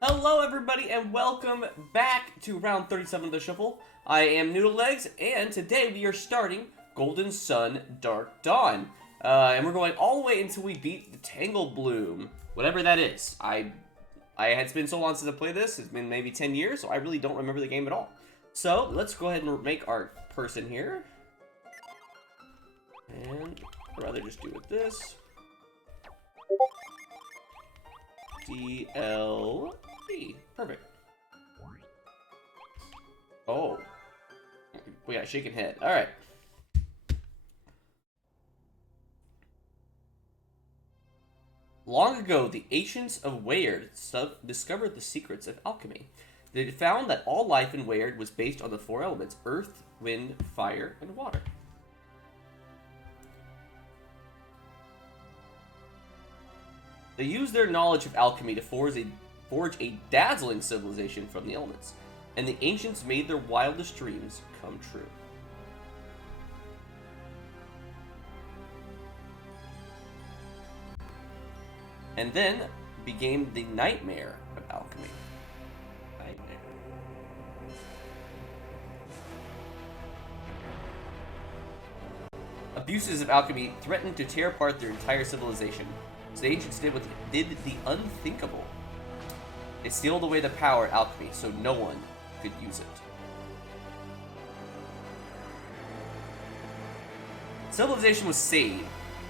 Hello, everybody, and welcome back to round 37 of the Shuffle. I am Noodle Legs, and today we are starting Golden Sun Dark Dawn. And we're going all the way until we beat the Tanglebloom, whatever that is. It's been so long since I played this, it's been maybe 10 years, so I really don't remember the game at all. So, let's go ahead and make our person here. And I'd rather just do with this. DLB. Perfect. Oh. We got a shaking head. Alright. Long ago, the ancients of Weird discovered the secrets of alchemy. They found that all life in Weird was based on the four elements: earth, wind, fire, and water. They used their knowledge of alchemy to forge a dazzling civilization from the elements, and the ancients made their wildest dreams come true. And then began the nightmare of alchemy. Nightmare. Abuses of alchemy threatened to tear apart their entire civilization. So the ancients did the unthinkable. They sealed away the power of alchemy so no one could use it. Civilization was saved,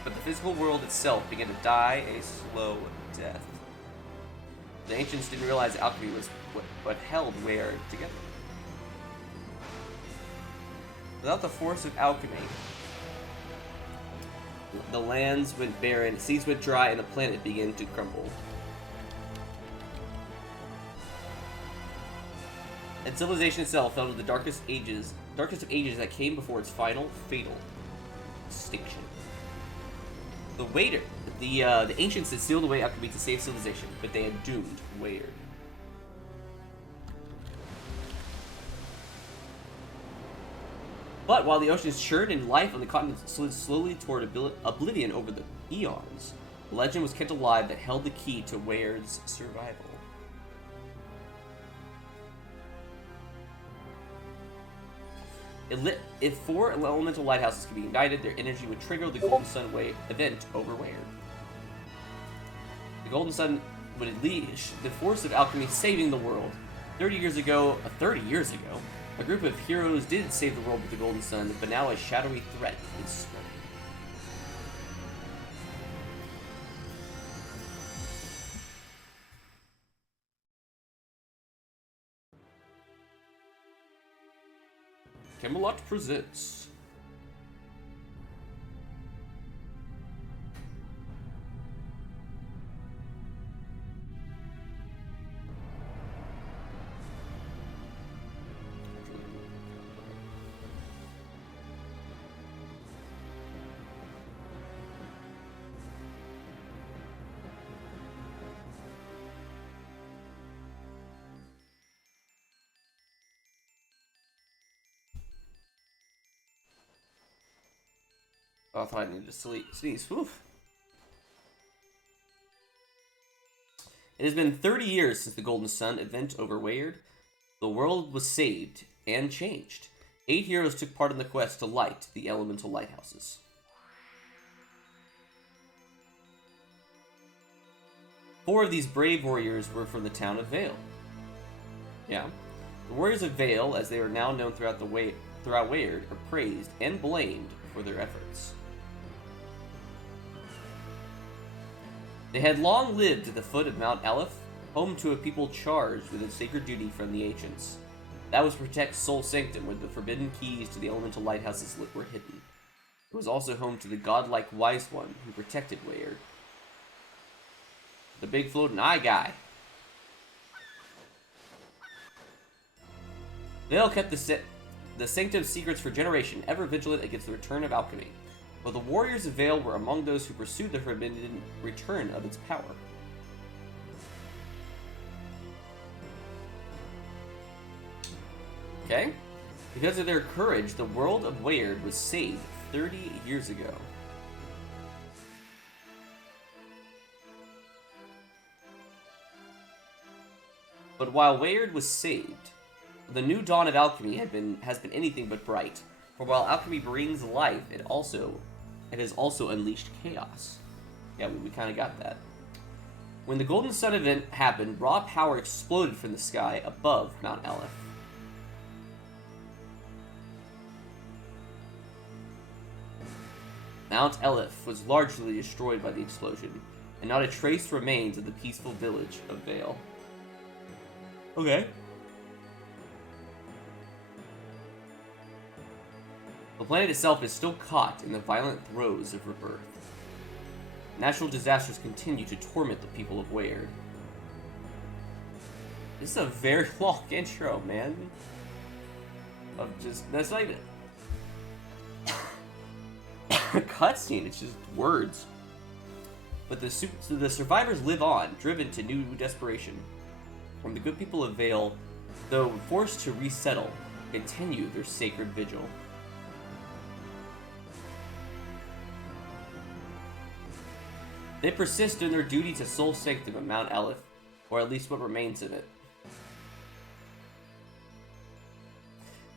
but the physical world itself began to die a slow death. The ancients didn't realize alchemy was what held Weird together. Without the force of alchemy, the lands went barren, seas went dry, and the planet began to crumble. And civilization itself fell into the darkest of ages that came before its final, fatal extinction. The ancients had sealed away alchemy to save civilization, but they had doomed Weird. But while the oceans churned and life on the continent slid slowly toward oblivion over the eons, a legend was kept alive that held the key to Weird's survival. If four elemental lighthouses could be ignited, their energy would trigger the Golden Sun event over Weird. The Golden Sun would unleash the force of alchemy, saving the world. 30 years ago, a group of heroes did save the world with the Golden Sun, but now a shadowy threat is spreading. Camelot presents. Oh, I thought I needed to sneeze. Oof. It has been 30 years since the Golden Sun event over Weird. The world was saved and changed. 8 heroes took part in the quest to light the elemental lighthouses. Four of these brave warriors were from the town of Vale. Yeah. The warriors of Vale, as they are now known throughout Weird, are praised and blamed for their efforts. They had long lived at the foot of Mount Aleph, home to a people charged with a sacred duty from the ancients. That was to protect Sol Sanctum, where the forbidden keys to the elemental lighthouses were hidden. It was also home to the godlike Wise One who protected Weird. The big floating eye guy. Vale kept the Sanctum's secrets for generations, ever vigilant against the return of alchemy. But the warriors of Vale were among those who pursued the forbidden return of its power. Okay? Because of their courage, the world of Weird was saved 30 years ago. But while Weird was saved, the new dawn of alchemy has been anything but bright. For while alchemy brings life, it has also unleashed chaos. Yeah, we kind of got that. When the Golden Sun event happened, raw power exploded from the sky above Mount Aleph. Mount Aleph was largely destroyed by the explosion, and not a trace remains of the peaceful village of Vale. Okay. The planet itself is still caught in the violent throes of rebirth. Natural disasters continue to torment the people of Weird. This is a very long intro, man. That's not even a cutscene, it's just words. But the survivors live on, driven to new desperation. And the good people of Vale, though forced to resettle, continue their sacred vigil. They persist in their duty to Sol Sanctum at Mount Aleph, or at least what remains of it.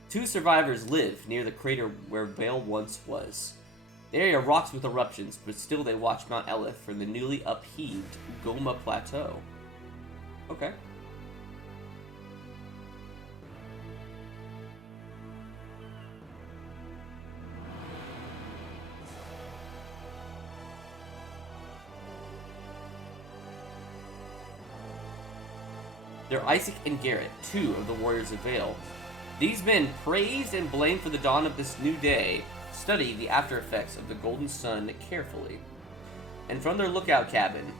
2 survivors live near the crater where Vale once was. The area rocks with eruptions, but still they watch Mount Aleph from the newly upheaved Goma Plateau. Okay. They're Isaac and Garrett, 2 of the Warriors of Vale. These men, praised and blamed for the dawn of this new day, study the after effects of the Golden Sun carefully. And from their lookout cabin,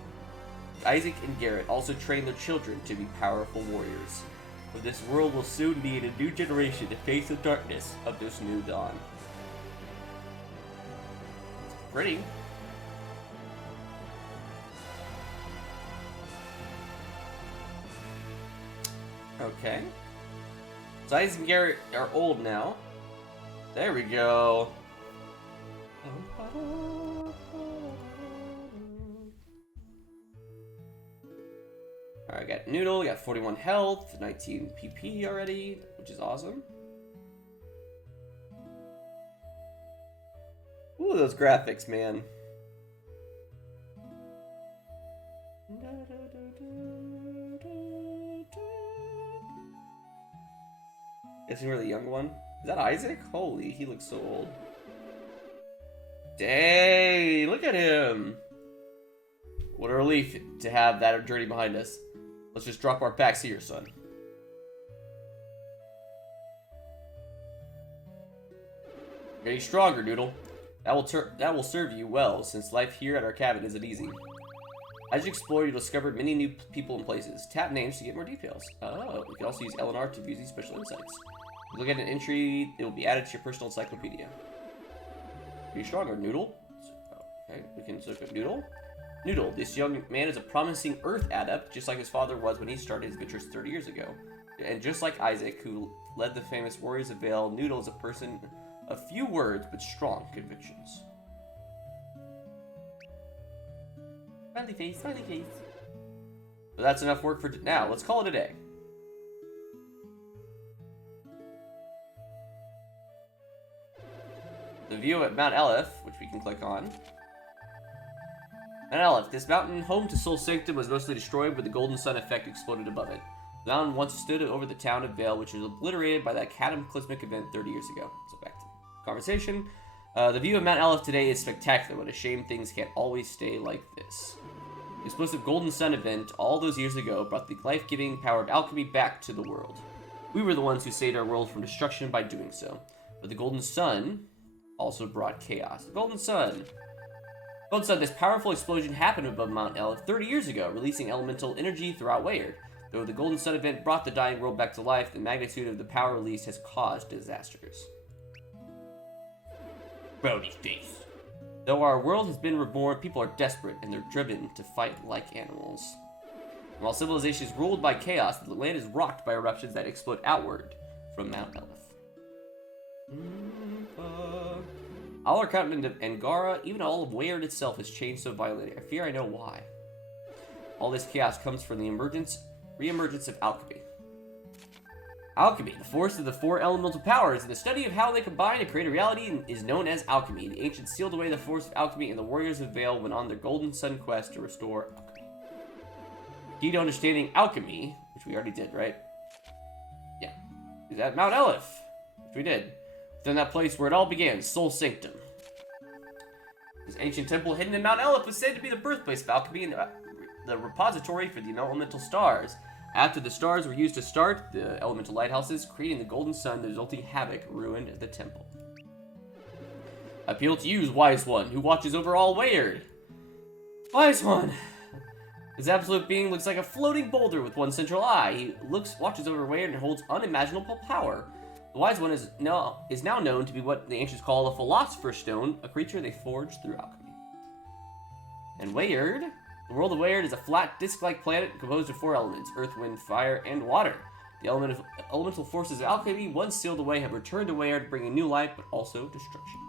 Isaac and Garrett also train their children to be powerful warriors. For this world will soon need a new generation to face the darkness of this new dawn. It's pretty. Okay. So Isaac and Garrett are old now. There we go. Alright, got Noodle, we got 41 health, 19 PP already, which is awesome. Ooh, those graphics, man. Guessing we're the young one. Is that Isaac? Holy, he looks so old. Dang, look at him. What a relief to have that journey behind us. Let's just drop our backs here, son. Getting stronger, Noodle. That will serve you well, since life here at our cabin isn't easy. As you explore, you'll discover many new people and places. Tap names to get more details. Oh, you can also use LNR to view these special insights. Look at an entry, it will be added to your personal encyclopedia. Be stronger, Noodle. Okay, we can look at Noodle. Noodle, this young man is a promising Earth adept, just like his father was when he started his ventures 30 years ago. And just like Isaac, who led the famous Warriors of Vale, Noodle is a person of few words but strong convictions. Smiley face, smiley face. But that's enough work for now. Let's call it a day. The view at Mount Aleph, which we can click on. Mount Aleph, this mountain, home to Sol Sanctum, was mostly destroyed when the Golden Sun effect exploded above it. The mountain once stood over the town of Vale, which was obliterated by that cataclysmic event 30 years ago. So back to the conversation. The view of Mount Aleph today is spectacular, but a shame things can't always stay like this. The explosive Golden Sun event all those years ago brought the life-giving power of alchemy back to the world. We were the ones who saved our world from destruction by doing so. But the Golden Sun also brought chaos. The Golden Sun. Golden Sun, this powerful explosion happened above Mount Aleph 30 years ago, releasing elemental energy throughout Weird. Though the Golden Sun event brought the dying world back to life, the magnitude of the power released has caused disasters. Brody face. Though our world has been reborn, people are desperate and they're driven to fight like animals. While civilization is ruled by chaos, the land is rocked by eruptions that explode outward from Mount Aleph. All our continent of Angara, even all of Weird itself, has changed so violently. I fear I know why. All this chaos comes from the emergence Reemergence of alchemy. Alchemy, the force of the four elemental powers, and the study of how they combine to create a reality is known as alchemy. The ancients sealed away the force of alchemy, and the warriors of Vale went on their Golden Sun quest to restore alchemy. Key to understanding alchemy, which we already did, right? Yeah. Is at Mount Elif, which we did. Within that place where it all began, Soul Sanctum. This ancient temple hidden in Mount Elif was said to be the birthplace of alchemy and the repository for the elemental stars. After the stars were used to start the elemental lighthouses, creating the golden sun, the resulting havoc ruined the temple. Appeal to you, Wise One, who watches over all Wayard. Wise One! This absolute being looks like a floating boulder with one central eye. He watches over Wayard and holds unimaginable power. The Wise One is now known to be what the ancients call a Philosopher's Stone, a creature they forged through alchemy. And Wayard... The world of Wayard is a flat, disc-like planet composed of four elements: earth, wind, fire, and water. The elemental forces of alchemy, once sealed away, have returned to Wayard, bringing new life, but also destruction.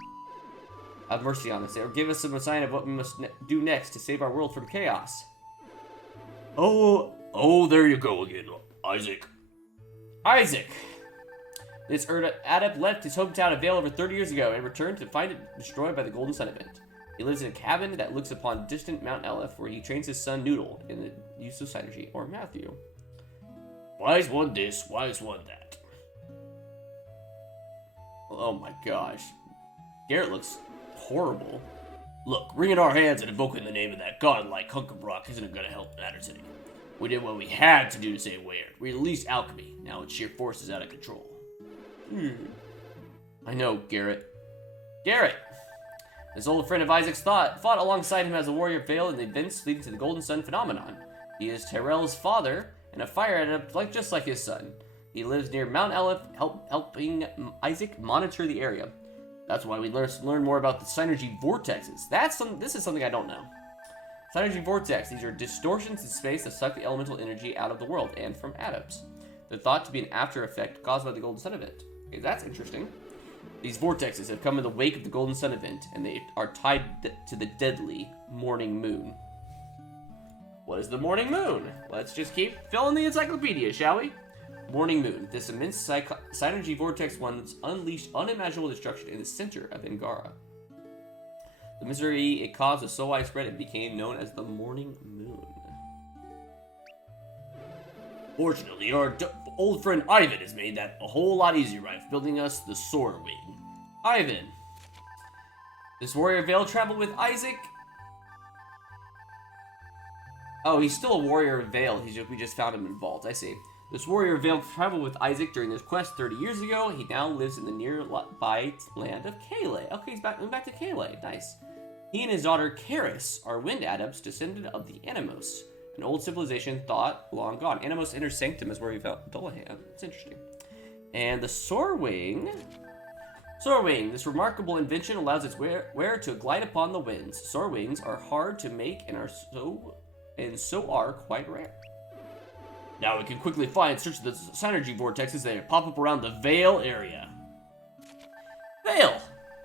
Have mercy on us, or give us some sign of what we must do next to save our world from chaos. Oh, there you go again, Isaac. Isaac! This adept left his hometown of Vale over 30 years ago and returned to find it destroyed by the Golden Sun event. He lives in a cabin that looks upon distant Mount Elif, where he trains his son Noodle in the use of synergy, or Matthew. Wise One this, Wise One that. Oh my gosh. Garrett looks horrible. Look, wringing our hands and invoking the name of that godlike hunk of rock isn't gonna help matters any. We did what we had to do to save Wayard. We released alchemy. Now its sheer force is out of control. I know, Garrett. Garrett! This old friend of Isaac's fought alongside him as a warrior of Vale in the events leading to the Golden Sun phenomenon. He is Tyrell's father and a fire adept just like his son. He lives near Mount Elif, helping Isaac monitor the area. That's why we learn more about the synergy vortexes. This is something I don't know. Synergy vortex. These are distortions in space that suck the elemental energy out of the world and from atoms. They're thought to be an after effect caused by the Golden Sun event. Okay, that's interesting. These vortexes have come in the wake of the Golden Sun event, and they are tied to the deadly Morning Moon. What is the Morning Moon? Let's just keep filling the encyclopedia, shall we? Morning Moon. This immense synergy vortex once unleashed unimaginable destruction in the center of Angara. The misery it caused was so widespread it became known as the Morning Moon. Fortunately, our old friend Ivan has made that a whole lot easier by building us the Soar Wing. Ivan. This warrior of Vale traveled with Isaac. Oh, he's still a warrior of Vale. We just found him in Vault. I see. This warrior of Vale traveled with Isaac during this quest 30 years ago. He now lives in the nearby land of Kale. Okay, he's back to Kale. Nice. He and his daughter Karis are wind adepts descended of the Animos, an old civilization thought long gone. Animos Inner Sanctum is where we found Dullahan. It's interesting. And the Soar Wing. Soar Wing. This remarkable invention allows its wearer to glide upon the winds. Soar Wings are hard to make and so are quite rare. Now we can quickly find and search the synergy vortexes that pop up around the Vale area. Vale!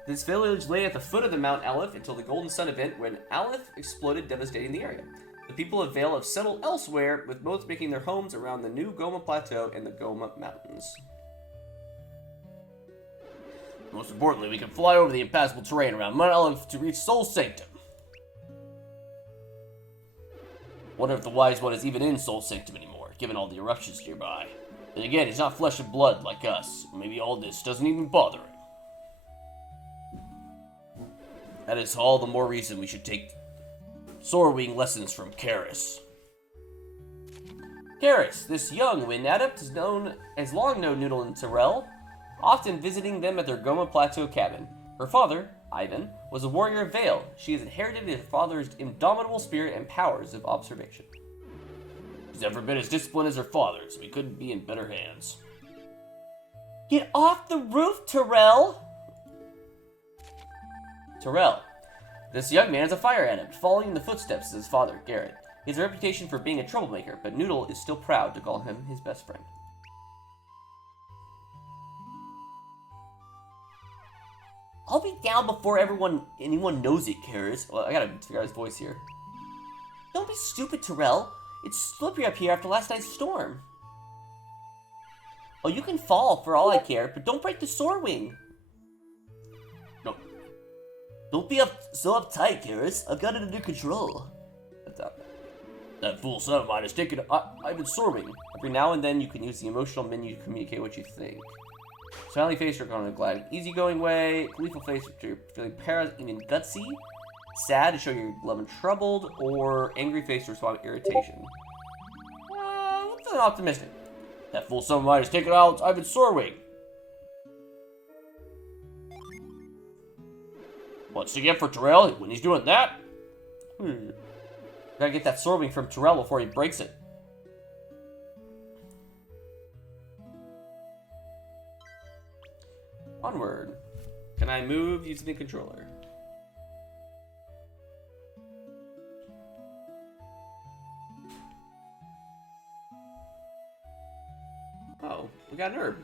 This village lay at the foot of the Mount Elif until the Golden Sun event when Elif exploded, devastating the area. The people of Vale have settled elsewhere, with most making their homes around the new Goma Plateau and the Goma Mountains. Most importantly, we can fly over the impassable terrain around Mount Elif to reach Soul Sanctum. Wonder if the Wise One is even in Soul Sanctum anymore, given all the eruptions nearby. Then again, he's not flesh and blood like us. Maybe all this doesn't even bother him. That is all the more reason we should take Soar Wing lessons from Karis. Karis, this young wind adept, has long known Noodle and Tyrell, often visiting them at their Goma Plateau cabin. Her father, Ivan, was a warrior of Vale. She has inherited his father's indomitable spirit and powers of observation. She's never been as disciplined as her father, so we couldn't be in better hands. Get off the roof, Tyrell! Tyrell. This young man is a fire adept, following in the footsteps of his father, Garrett. He has a reputation for being a troublemaker, but Noodle is still proud to call him his best friend. I'll be down before anyone knows it, Karis. Well, I gotta figure out his voice here. Don't be stupid, Tyrell. It's slippery up here after last night's storm. Oh, you can fall for all I care, but don't break the soar wing. No. Don't be so uptight, Karis. I've got it under control. That fool son of mine has taken Ivan's soaring. Every now and then, you can use the emotional menu to communicate what you think. Smiley face, you're going a glad, easygoing way. Gleeful face, if you're feeling paralyzed and gutsy. Sad to show you're love and troubled. Or angry face to respond with irritation. I'm feeling optimistic. That fool son of mine has taken out Ivan's soaring. Once again for Terrell, when he's doing that. Gotta get that sword wing from Terrell before he breaks it. Onward. Can I move using the controller? Oh, we got an herb.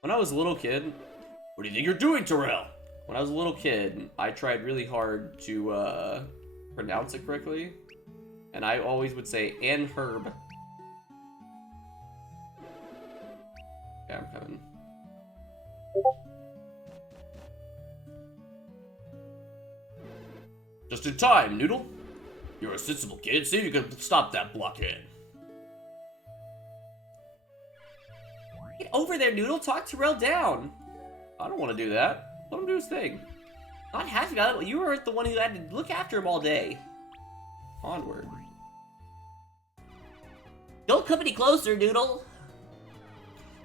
When I was a little kid... What do you think you're doing, Terrell? When I was a little kid, I tried really hard to pronounce it correctly. And I always would say, "an herb." Yeah, I'm coming. Just in time, Noodle. You're a sensible kid. See if you can stop that blockhead. Get over there, Noodle. Talk Terrell down. I don't want to do that. Let him do his thing. Not happy about it. You were the one who had to look after him all day. Onward. Don't come any closer, Noodle.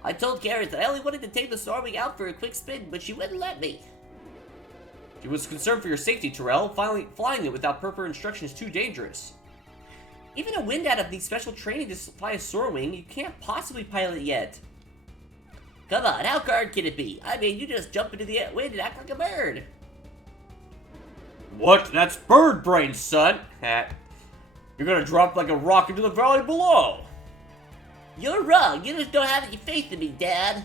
I told Gareth I only wanted to take the Stormwing out for a quick spin, but she wouldn't let me. She was concerned for your safety, Terrell. Flying it without proper instruction is too dangerous. Even a wind adept needs special training to fly a Stormwing. You can't possibly pilot it yet. Come on, how hard can it be? I mean, you just jump into the wind and act like a bird. What? That's bird brain, son. You're gonna drop like a rock into the valley below. You're wrong. You just don't have any faith in me, Dad.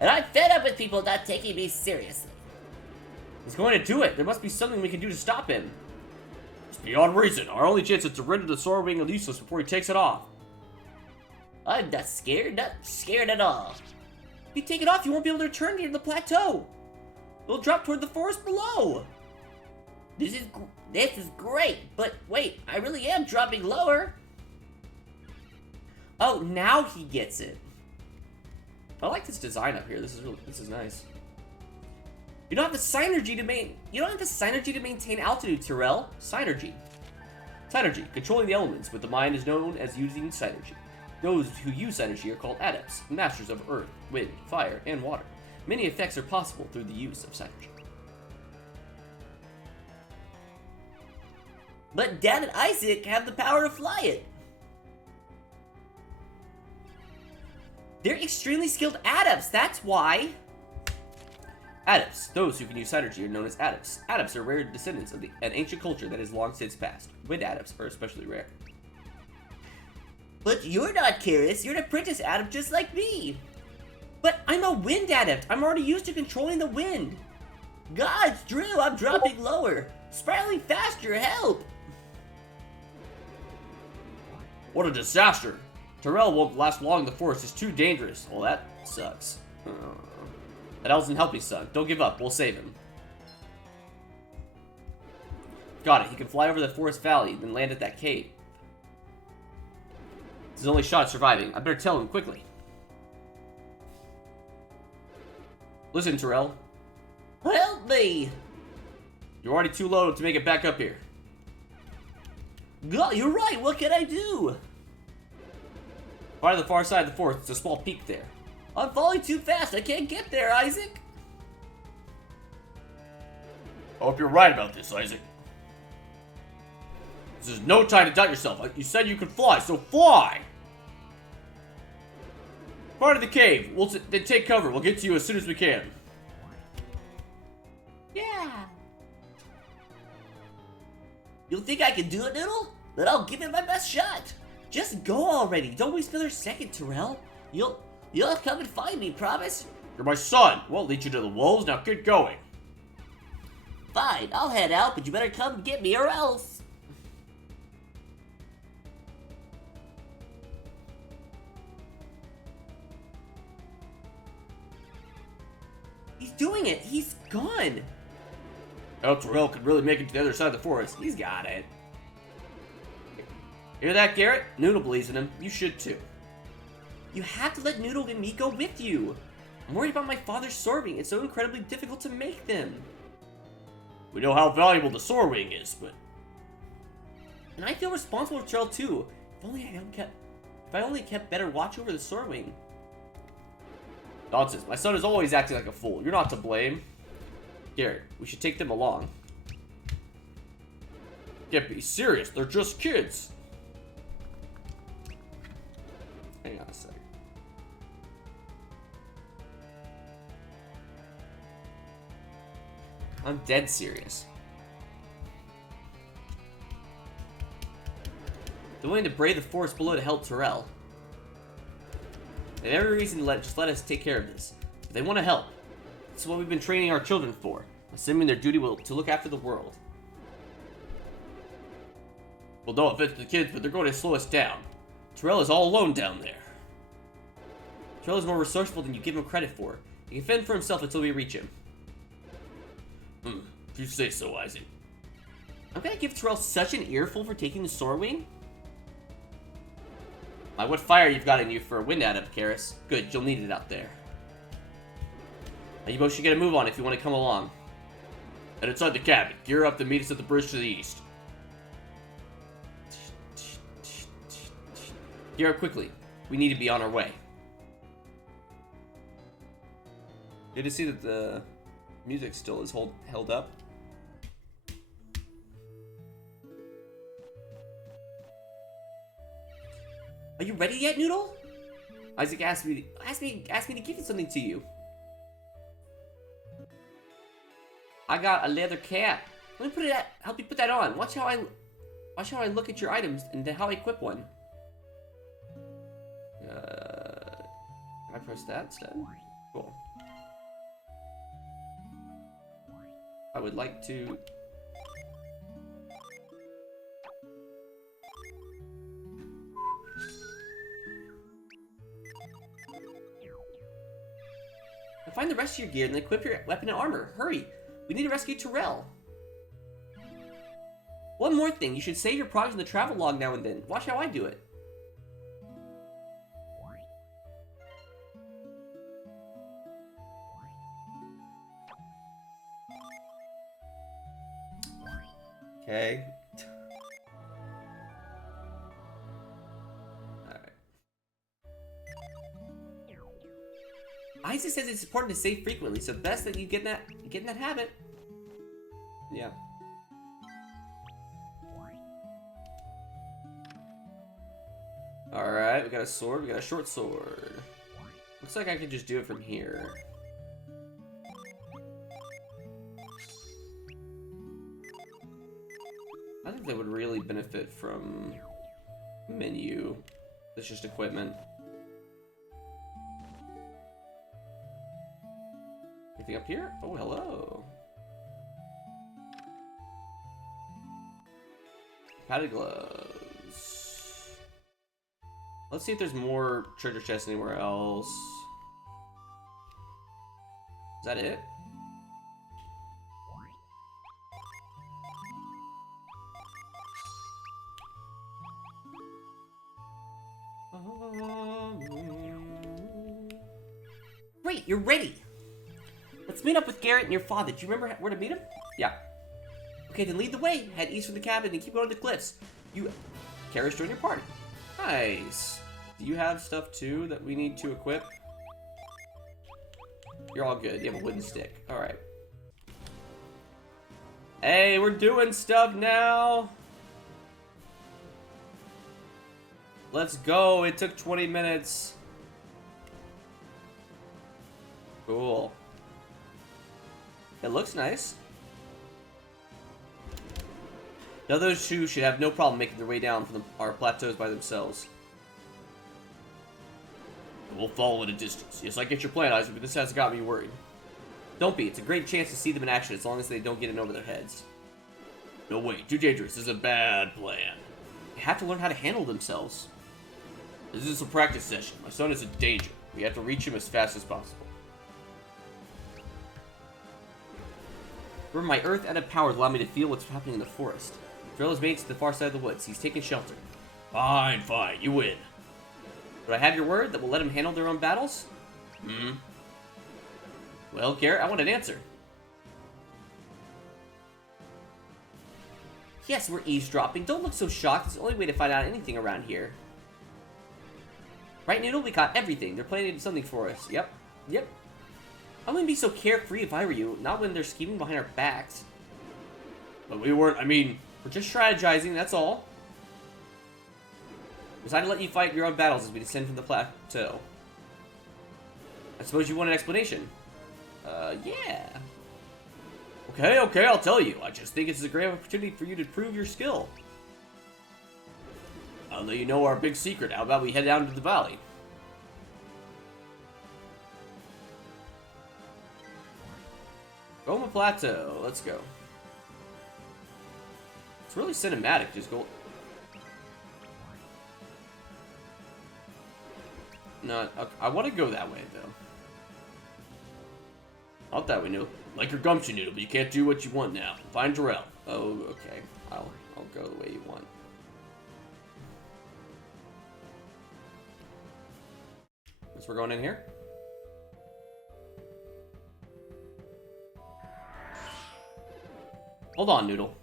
And I'm fed up with people not taking me seriously. He's going to do it. There must be something we can do to stop him. It's beyond reason. Our only chance is to render the soar wing useless before he takes it off. I'm not scared at all. If you take it off, you won't be able to return near the plateau. It'll drop toward the forest below. This is great, but wait, I really am dropping lower. Oh, now he gets it. I like this design up here. This is nice. You don't have the synergy to maintain altitude, Terrell. Synergy. Synergy, controlling the elements with the mind is known as using synergy. Those who use synergy are called adepts, masters of earth, wind, fire, and water. Many effects are possible through the use of synergy. But Dad and Isaac have the power to fly it. They're extremely skilled adepts, that's why. Adepts, those who can use synergy, are known as adepts. Adepts are rare descendants of an ancient culture that has long since passed. Wind adepts are especially rare. But you're not Karis, you're an apprentice adept just like me. But I'm a wind adept, I'm already used to controlling the wind. Gods, Drew, I'm dropping lower. Spiraling faster, help! What a disaster. Terrell won't last long in the forest, it's too dangerous. Well, that sucks. That doesn't help you, son. Don't give up, we'll save him. Got it, he can fly over the forest valley, then land at that cave. It's his only shot at surviving. I better tell him quickly. Listen, Terrell. Help me! You're already too low to make it back up here. God, you're right, what can I do? By the far side of the forest, there's a small peak there. I'm falling too fast, I can't get there, Isaac. I hope you're right about this, Isaac. This is no time to doubt yourself. You said you could fly, so fly! Part of the cave. Then take cover. We'll get to you as soon as we can. Yeah. You think I can do it, Noodle? Then I'll give it my best shot. Just go already. Don't waste another second, Terrell. You'll come and find me, promise? You're my son. Won't lead you to the wolves. Now get going. Fine, I'll head out, but you better come and get me or else. doing it. He's gone. El Terrell could really make it to the other side of the forest. He's got it. Hear that, Garrett? Noodle believes in him. You should too. You have to let Noodle and me go with you. I'm worried about my father's sword wing. It's so incredibly difficult to make them. We know how valuable the sword wing is, but... And I feel responsible for Terrell too. If I only kept better watch over the sword wing. Nonsense. My son is always acting like a fool. You're not to blame. Garrett, we should take them along. Can't be serious. They're just kids. Hang on a sec. I'm dead serious. They're willing to brave the forest below to help Terrell. They have every reason to just let us take care of this. But they want to help. That's what we've been training our children for. Assuming their duty will to look after the world. Well, no offense to the kids, but they're going to slow us down. Terrell is all alone down there. Terrell is more resourceful than you give him credit for. He can fend for himself until we reach him. If you say so, Isaac. I'm gonna give Terrell such an earful for taking the sword wing. What fire you've got in you for a wind out of, Karis. Good, you'll need it out there. Now you both should get a move on if you want to come along. And inside the cabin, gear up to meet us at the bridge to the east. Gear up quickly. We need to be on our way. Good to see that the music still is held up. Are you ready yet, Noodle? Isaac asked me to give something to you. I got a leather cap. Let me help you put that on. Watch how I look at your items and then how I equip one. Can I press that instead? Cool. I would like to. Find the rest of your gear and then equip your weapon and armor. Hurry! We need to rescue Terrell. One more thing, you should save your progress in the travel log now and then. Watch how I do it. Okay. Isaac says it's important to save frequently, so best that you get in that habit. Yeah. Alright, we got a sword, we got a short sword. Looks like I can just do it from here. I think they would really benefit from menu. That's just equipment. Anything up here? Oh, hello. Padded gloves. Let's see if there's more treasure chests anywhere else. Is that it? Great, you're ready. Let's meet up with Garrett and your father. Do you remember where to meet him? Yeah. Okay, then lead the way. Head east from the cabin and keep going to the cliffs. Karis, join your party. Nice. Do you have stuff too that we need to equip? You're all good. You have a wooden stick. Alright. Hey, we're doing stuff now. Let's go. It took 20 minutes. Cool. It looks nice. Now those two should have no problem making their way down from our plateaus by themselves. We'll follow at a distance. Yes, I get your plan, Isaac, but this has got me worried. Don't be. It's a great chance to see them in action as long as they don't get in over their heads. No, wait. Too dangerous. This is a bad plan. They have to learn how to handle themselves. This is a practice session. My son is a danger. We have to reach him as fast as possible. Remember, my earth out of power allow me to feel what's happening in the forest. Drill is made to the far side of the woods. He's taking shelter. Fine, fine, you win. But I have your word that we'll let them handle their own battles? Hmm? Well, Garrett, I want an answer. Yes, we're eavesdropping. Don't look so shocked. It's the only way to find out anything around here. Right, Noodle? We got everything. They're planning something for us. Yep. Yep. I wouldn't be so carefree if I were you. Not when they're scheming behind our backs. But we weren't, I mean... We're just strategizing, that's all. Decided to let you fight your own battles as we descend from the plateau. I suppose you want an explanation? Yeah. Okay, I'll tell you. I just think it's a great opportunity for you to prove your skill. I'll let you know our big secret. How about we head down to the valley? Goma Plateau. Let's go. It's really cinematic. Just go. No, I want to go that way though. Not that way, Noodle. Like your gumption, Noodle, but you can't do what you want now. Find Jarrell. Oh, okay. I'll go the way you want. Guess we're going in here. Hold on, Noodle.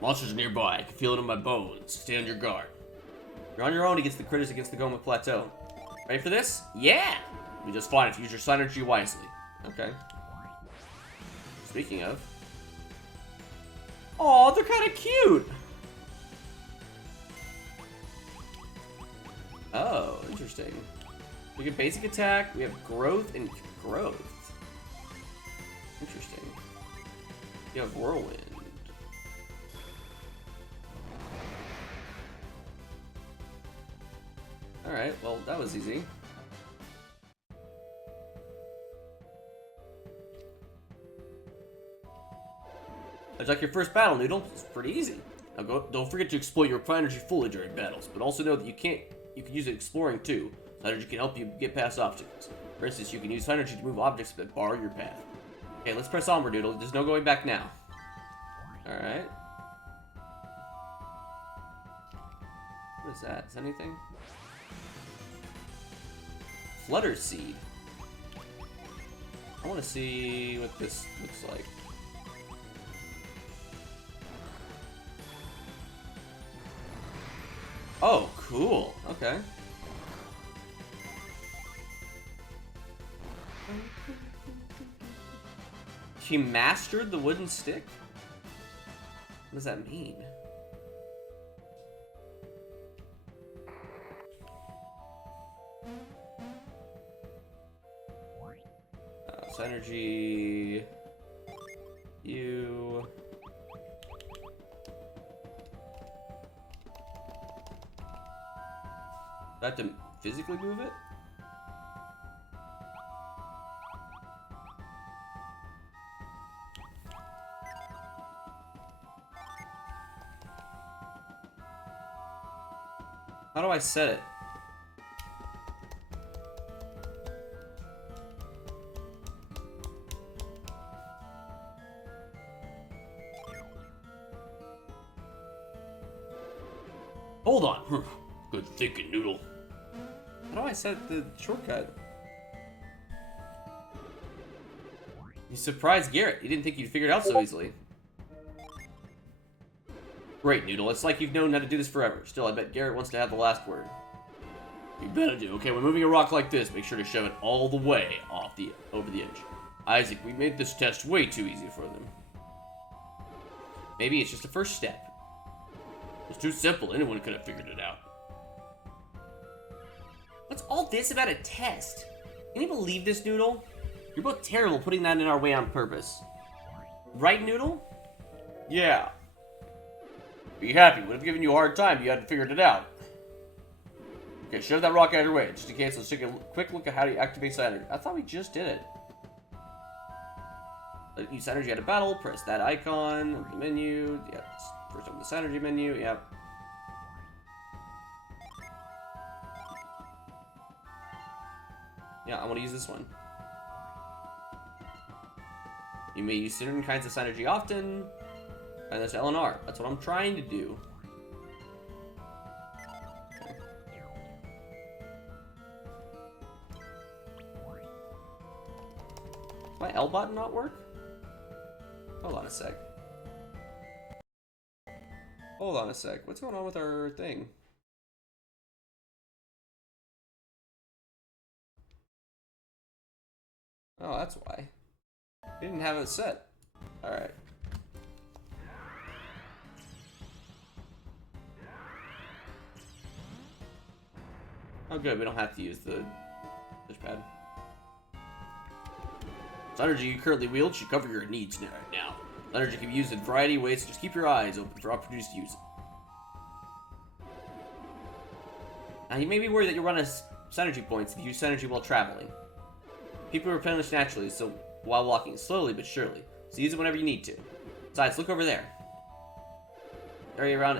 Monsters are nearby. I can feel it in my bones. Stay on your guard. You're on your own against the critters against the Goma Plateau. Ready for this? Yeah! Be just fine if you use your synergy wisely. Okay. Speaking of. Aw, they're kind of cute! Oh, interesting. We get basic attack, we have growth and growth. Interesting. You have whirlwind. Alright, well, that was easy. It's like your first battle, Noodle. It's pretty easy. Now don't forget to exploit your energy fully during battles, but also know that you can use it exploring too. Synergy can help you get past obstacles. For instance, you can use synergy to move objects that bar your path. Okay, let's press onward, Noodle. There's no going back now. Alright. What is that? Is that anything? Flutter Seed. I want to see what this looks like. Oh, cool. Okay. She mastered the wooden stick? What does that mean? Synergy. You. Do I have to physically move it? How do I set it? Hold on. Good thinking, Noodle. How do I set the shortcut? You surprised Garrett. He didn't think you'd figure it out so easily. Great, Noodle. It's like you've known how to do this forever. Still, I bet Garrett wants to have the last word. You better do. Okay, when moving a rock like this, make sure to shove it all the way over the edge. Isaac, we made this test way too easy for them. Maybe it's just a first step. It's too simple. Anyone could have figured it out. What's all this about a test? Can you believe this, Noodle? You're both terrible putting that in our way on purpose. Right, Noodle? Yeah. Be happy. Would have given you a hard time if you hadn't figured it out. Okay, shove that rock out of your way. Just in case, let's take a quick look at how to activate synergy. I thought we just did it. Use synergy at a battle. Press that icon. The menu. Yep. First open the synergy menu. Yep. Yeah, I want to use this one. You may use certain kinds of synergy often. And that's L and R. That's what I'm trying to do. Does my L button not work? Hold on a sec. Hold on a sec. What's going on with our thing? Oh, that's why. We didn't have it set. Alright. Oh good, we don't have to use the push pad. The energy you currently wield should cover your needs right now. The energy can be used in a variety of ways, so just keep your eyes open for opportunities to use it. Now you may be worried that you'll run out of synergy points if you use synergy while traveling. People are replenished naturally, so while walking slowly but surely, so use it whenever you need to. Besides, look over there. The area around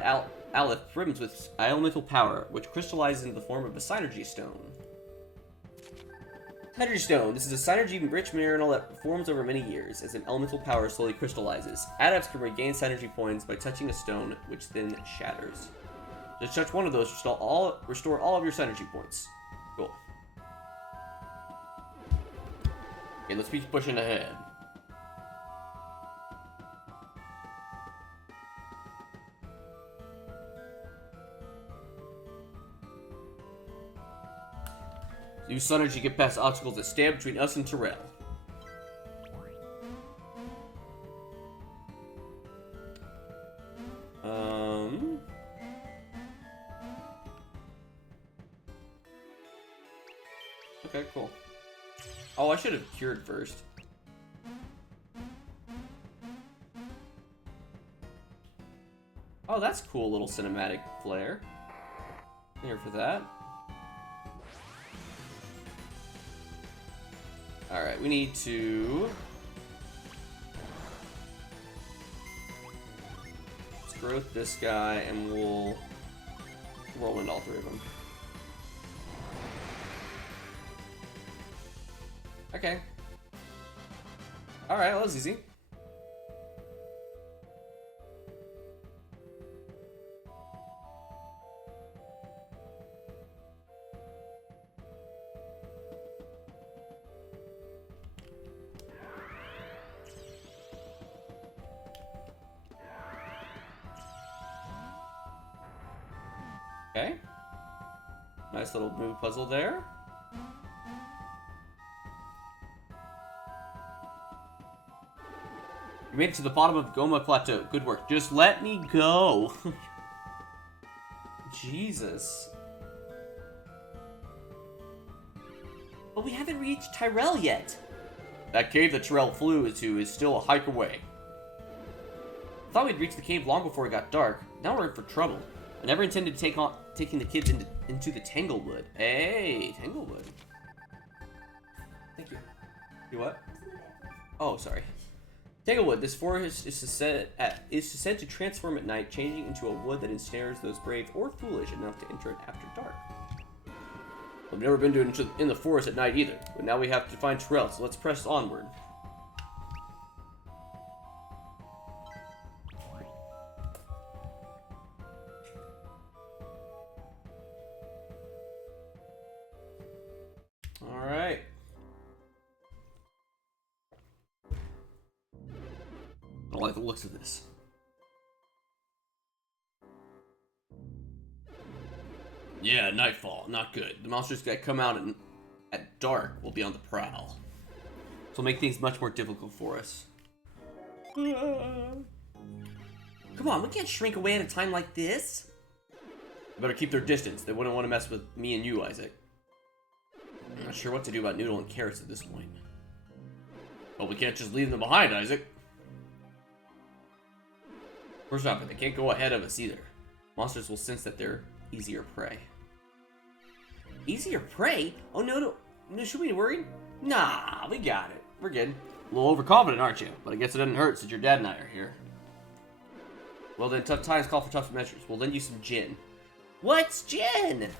Aleph brims with elemental power, which crystallizes into the form of a synergy stone. Synergy stone. This is a synergy-rich mineral that forms over many years as an elemental power slowly crystallizes. Adepts can regain synergy points by touching a stone, which then shatters. Just touch one of those, restore all of your synergy points. Cool. Okay, let's keep pushing ahead. Use synergy to get past obstacles that stand between us and Terrell. Okay, cool. Oh, I should have cured first. Oh, that's cool little cinematic flair. Here for that. Alright, we need to... let's growth this guy, and we'll roll into all three of them. Okay. Alright, well, that was easy. Okay. Nice little move puzzle there. You made it to the bottom of Goma Plateau. Good work. Just let me go. Jesus. But we haven't reached Tyrell yet. That cave that Tyrell flew to is still a hike away. I thought we'd reached the cave long before it got dark. Now we're in for trouble. I never intended taking the kids into the Tanglewood. Hey, Tanglewood. Thank you. You what? Oh, sorry. Tanglewood. This forest is said to transform at night, changing into a wood that ensnares those brave or foolish enough to enter it after dark. I've never been in the forest at night either, but now we have to find Tyrell, so let's press onward. Alright. I don't like the looks of this. Yeah, nightfall. Not good. The monsters that come out at dark will be on the prowl. So it'll make things much more difficult for us. Come on, we can't shrink away at a time like this. Better keep their distance. They wouldn't want to mess with me and you, Isaac. I'm not sure what to do about Noodle and Carrots at this point. But we can't just leave them behind, Isaac. First off, they can't go ahead of us either. Monsters will sense that they're easier prey. Easier prey? Oh no, should we be worried? Nah, we got it. We're good. A little overconfident, aren't you? But I guess it doesn't hurt since your dad and I are here. Well then, tough times call for tough measures. We'll lend you some gin. What's gin?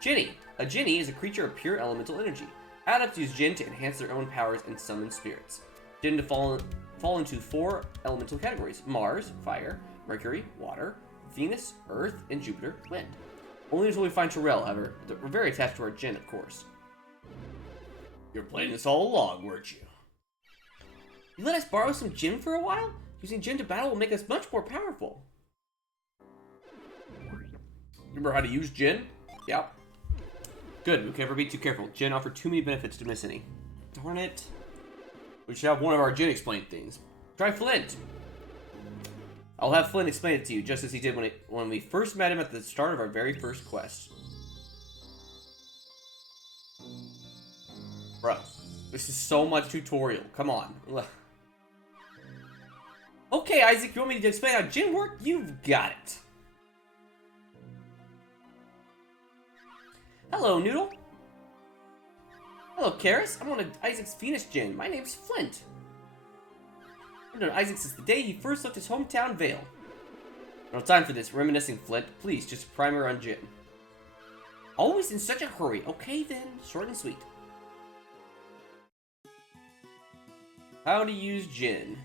Jinny. A Jinny is a creature of pure elemental energy. Adepts use gin to enhance their own powers and summon spirits. Jinn to fall into 4 elemental categories: Mars, fire; Mercury, water; Venus, earth; and Jupiter, wind. Only until we find Terrell, however. We're very attached to our Jinn, of course. You were playing this all along, weren't you? You let us borrow some Jinn for a while? Using Jinn to battle will make us much more powerful. Remember how to use Jinn? Yep. Good, we can never be too careful. Jinn offer too many benefits to miss any. Darn it. We should have one of our Jinn explain things. Try Flint. I'll have Flint explain it to you, just as he did when we first met him at the start of our very first quest. Bro, this is so much tutorial. Come on. Okay, Isaac, you want me to explain how Jinn work? You've got it. Hello, Noodle. Hello, Karis. I'm one of Isaac's Venus Jinn. My name's Flint. I've known Isaac since the day he first left his hometown, Vale. No time for this reminiscing, Flint. Please, just a primer on Jinn. Always in such a hurry. Okay, then. Short and sweet. How to use Jinn.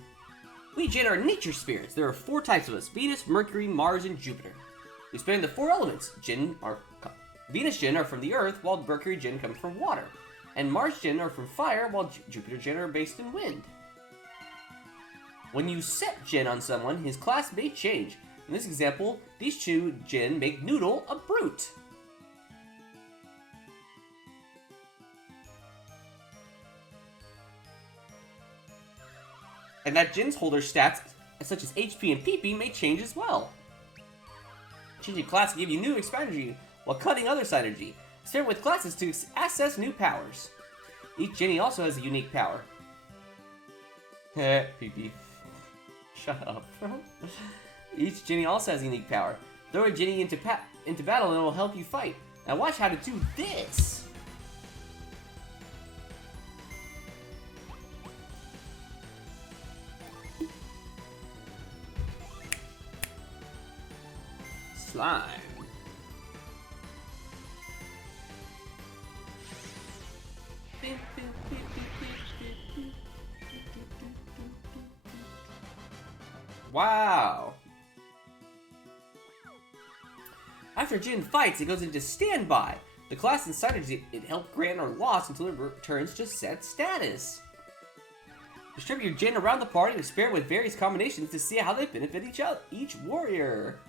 We Jinn are nature spirits. There are 4 types of us: Venus, Mercury, Mars, and Jupiter. We span the 4 elements. Venus Jinn are from the earth, while Mercury Jinn comes from water. And Mars Jinn are from fire, while Jupiter Jinn are based in wind. When you set Jinn on someone, his class may change. In this example, these 2 Jinn make Noodle a brute. And that Jinn's holder stats, such as HP and PP, may change as well. Changing class can give you new synergy, while cutting other synergy. Start with classes to access new powers. Each Jinny also has a unique power. Heh, PP. Shut up. Each Jinny also has a unique power. Throw a Jinny into battle and it will help you fight. Now watch how to do this. Slime. Wow. After Jinn fights, it goes into standby. The class and synergy it helped grant are lost until it returns to set status. Distribute your Jinn around the party and experiment with various combinations to see how they benefit each warrior.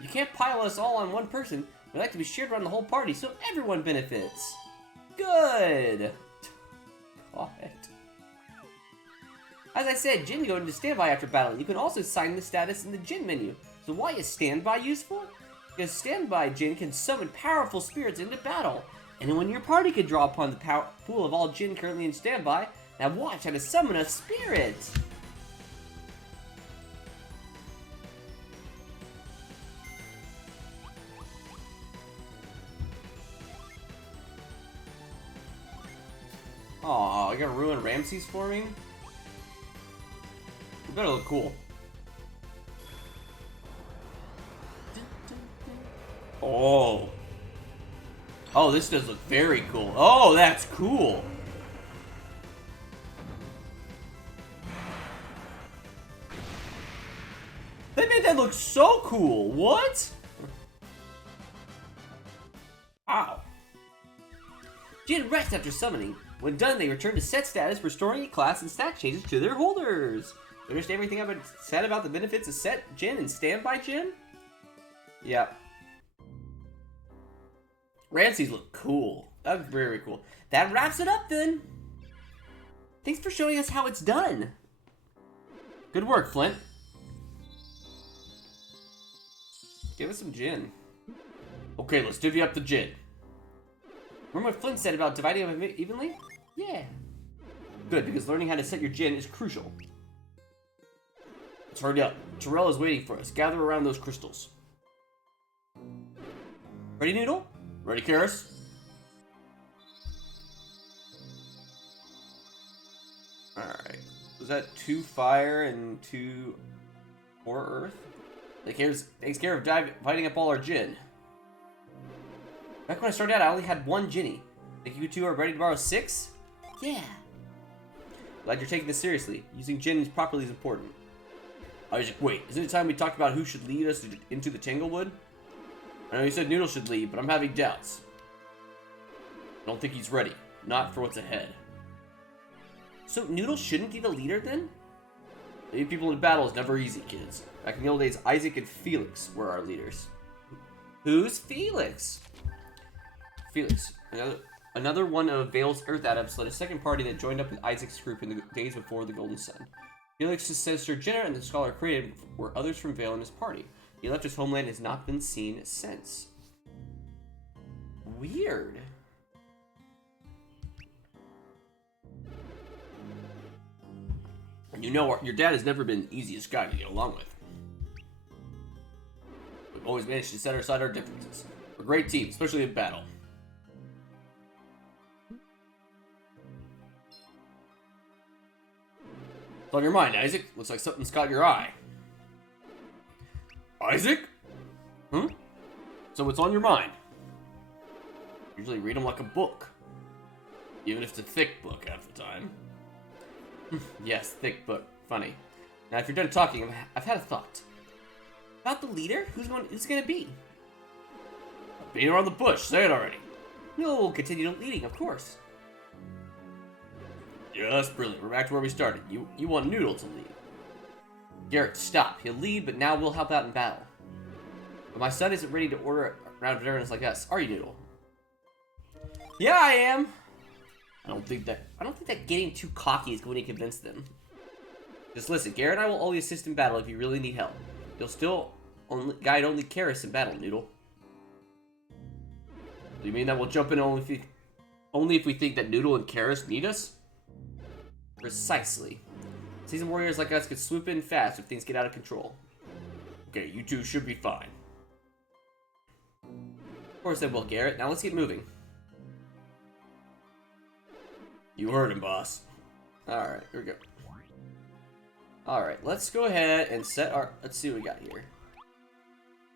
You can't pile us all on one person. We like to be shared around the whole party so everyone benefits. Good. God. As I said, Jinn go into standby after battle. You can also assign the status in the Jinn menu. So why is standby useful? Because standby Jinn can summon powerful spirits into battle. Anyone in your party can draw upon the pool of all Jinn currently in standby. Now watch how to summon a spirit. Aw, you gonna ruin Ramses for me? You better look cool. Oh. Oh, this does look very cool. Oh, that's cool. They made that look so cool. What? Wow. Jinn rest after summoning. When done, they return to set status, restoring a class and stat changes to their holders. You understand everything I've said about the benefits of set Jinn and standby Jinn? Yep. Ramses look cool. That's very cool. That wraps it up then. Thanks for showing us how it's done. Good work, Flint. Give us some Jinn. Okay, let's divvy up the Jinn. Remember what Flint said about dividing them evenly? Yeah. Good, because learning how to set your Jinn is crucial. Let's hurry up. Terrell is waiting for us. Gather around those crystals. Ready, Noodle? Ready, Karis? Alright. Was that 2 fire and 2 4 earth? Takes care of dividing up all our Jinn. Back when I started out, I only had 1 Jinny. Think you 2 are ready to borrow 6? Yeah. Glad you're taking this seriously. Using Jin properly is important. Isaac, wait. Isn't it time we talked about who should lead us into the Tanglewood? I know you said Noodle should lead, but I'm having doubts. I don't think he's ready. Not for what's ahead. So Noodle shouldn't be the leader then? Leading people in battle is never easy, kids. Back in the old days, Isaac and Felix were our leaders. Who's Felix? Felix. Another one of Vale's Earth Adepts led a second party that joined up with Isaac's group in the days before the Golden Sun. Felix's sister Jenna and the scholar created were others from Vale in his party. He left his homeland and has not been seen since. Weird. And you know, your dad has never been the easiest guy to get along with. We've always managed to set aside our differences. We're a great team, especially in battle. What's on your mind, Isaac? Looks like something's caught your eye. Isaac? Hmm? So what's on your mind? Usually read them like a book. Even if it's a thick book half the time. Yes, thick book. Funny. Now if you're done talking, I've had a thought. About the leader? Who's gonna be? Beat around the bush, say it already. No, we'll continue leading, of course. Just brilliant. We're back to where we started. You want Noodle to lead. Garrett, stop. He'll lead, but now we'll help out in battle. But my son isn't ready to order around veterans like us. Are you, Noodle? Yeah, I am. I don't think that getting too cocky is going to convince them. Just listen, Garrett and I will always assist in battle if you really need help. You'll still guide only Karis in battle, Noodle. Do you mean that we'll jump in only if we think that Noodle and Karis need us? Precisely. Seasoned warriors like us could swoop in fast if things get out of control. Okay, you two should be fine. Of course they will, Garrett. Now let's get moving. You heard him, boss. Alright, here we go. Alright, let's go ahead and set our... Let's see what we got here.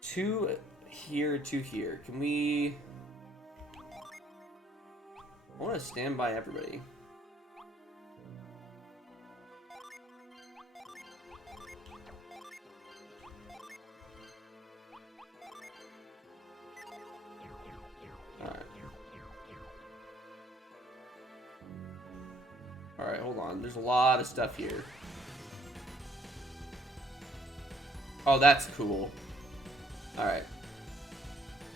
2 here, 2 here. Can we... I want to stand by everybody. Alright, hold on. There's a lot of stuff here. Oh, that's cool. Alright.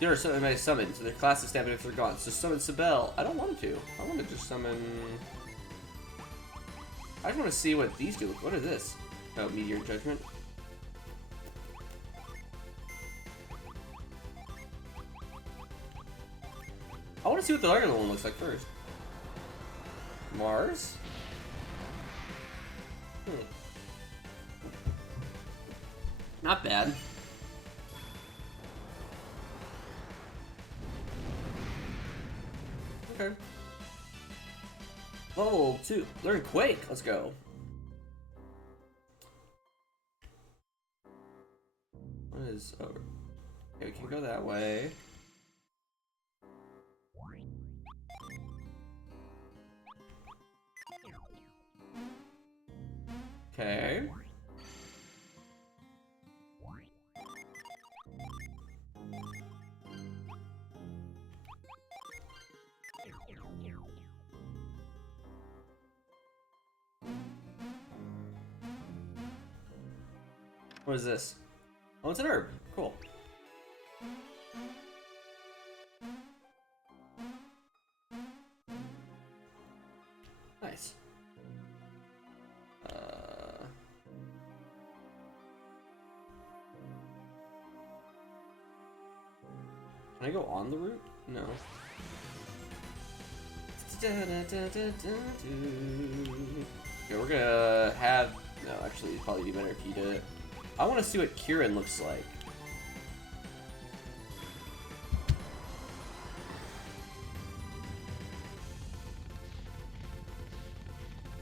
There are some I summoned, so their class is stamped if they're gone. So summon Sibel. I don't want to. I want to just summon... I just want to see what these do. What is this? Oh, Meteor Judgment. I want to see what the other one looks like first. Mars? Not bad. Okay. Level 2. Learn Quake. Let's go. What is over? Okay, we can go that way. Okay. What is this? Oh, it's an herb. Cool. Nice. Can I go on the route? No. Okay, we're gonna have... No, actually, it'd probably be better if you did it. I want to see what Kieran looks like.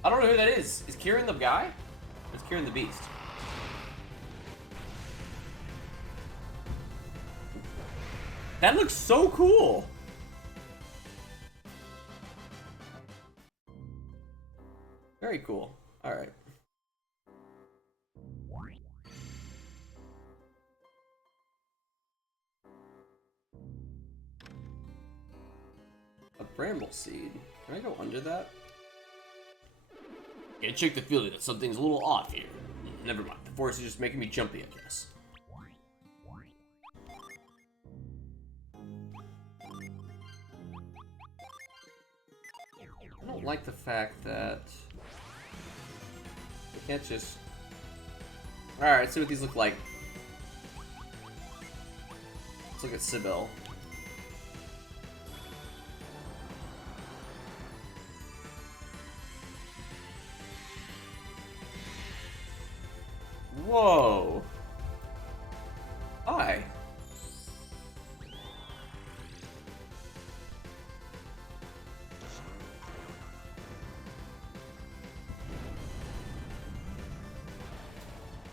I don't know who that is. Is Kieran the guy? Or is Kieran the beast? That looks so cool! Very Very cool. Alright. A bramble seed. Can I go under that? Can't shake the feeling that something's a little off here. Never mind. The forest is just making me jumpy, I guess. I don't like the fact that I can't just... Alright, let's see what these look like. Let's look at Sybil. Whoa. Hi.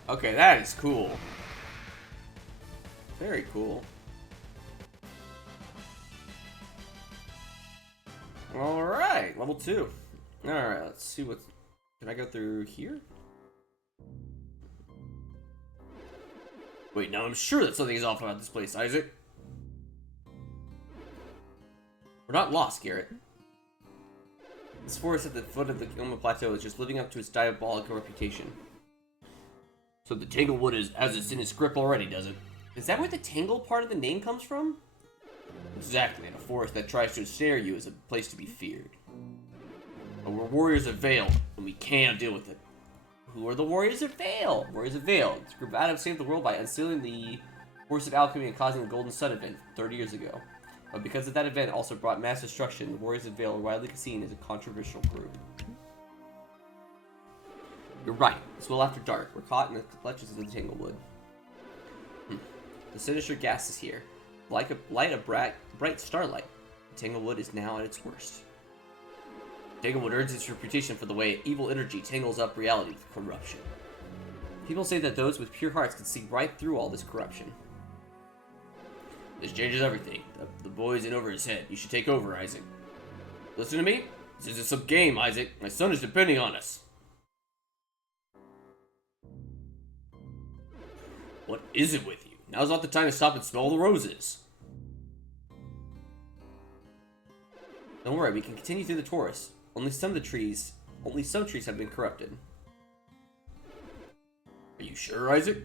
Okay, that is cool. Very cool. Alright, level 2. Alright, let's see what... Can I go through here? Wait, now I'm sure that something is off about this place, Isaac. We're not lost, Garrett. This forest at the foot of the Gilma Plateau is just living up to its diabolical reputation. So the Tanglewood has its in its grip already, does it? Is that where the Tangle part of the name comes from? Exactly, and a forest that tries to ensnare you is a place to be feared. But we're warriors of Vale, and we can't deal with it. Who are the Warriors of Vale? Warriors of Vale. This group out of saved the world by unsealing the Force of Alchemy and causing the Golden Sun event 30 years ago. But because of that event also brought mass destruction, the Warriors of Vale are widely seen as a controversial group. You're right. It's well after dark. We're caught in the clutches of the Tanglewood. The sinister gas is here. Like a bright starlight, the Tanglewood is now at its worst. Tanglewood earns its reputation for the way evil energy tangles up reality with corruption. People say that those with pure hearts can see right through all this corruption. This changes everything. The boy's in over his head. You should take over, Isaac. Listen to me. This isn't some game, Isaac. My son is depending on us. What is it with you? Now's not the time to stop and smell the roses. Don't worry, we can continue through the forest. Only some trees have been corrupted. Are you sure, Isaac?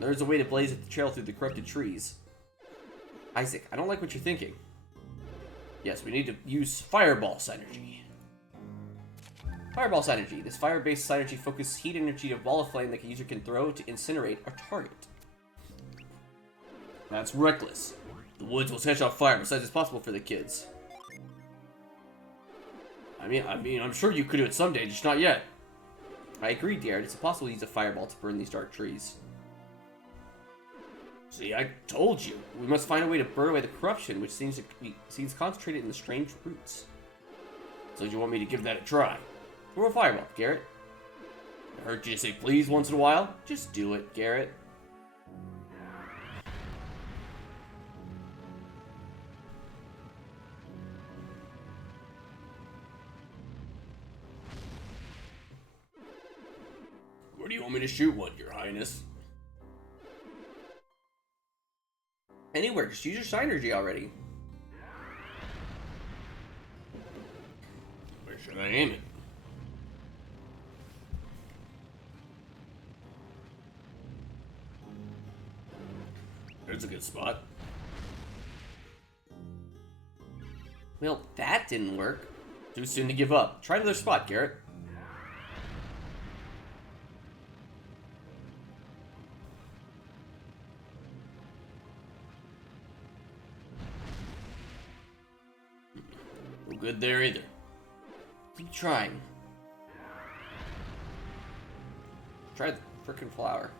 There's a way to blaze the trail through the corrupted trees. Isaac, I don't like what you're thinking. Yes, we need to use Fireball Synergy. Fireball Synergy. This fire-based synergy focuses heat energy of ball of flame that the user can throw to incinerate a target. That's reckless. The woods will catch on fire, besides it's possible for the kids. I mean, I'm sure you could do it someday, just not yet. I agree, Garrett. It's impossible to use a fireball to burn these dark trees. See, I told you. We must find a way to burn away the corruption, which seems concentrated in the strange roots. So you want me to give that a try? Throw a fireball, Garrett. I heard you say please once in a while. Just do it, Garrett. Where do you want me to shoot one, Your Highness? Anywhere, just use your synergy already. Where should I aim it? There's a good spot. Well, that didn't work. Too soon to give up. Try another spot, Garrett. No good there either. Keep trying. Try the frickin' flower.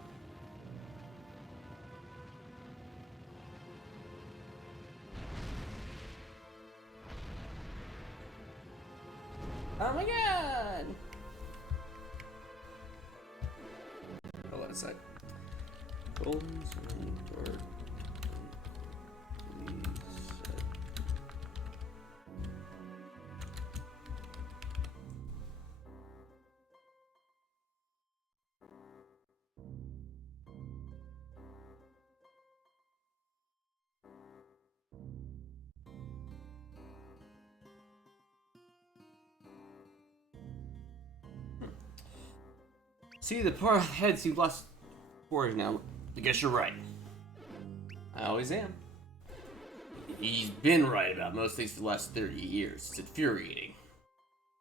Oh my god! Hold on a sec. Golden Sun Dark. Reset. See, the poor head seems less poor now. I guess you're right. I always am. He's been right about most things for the last 30 years. It's infuriating.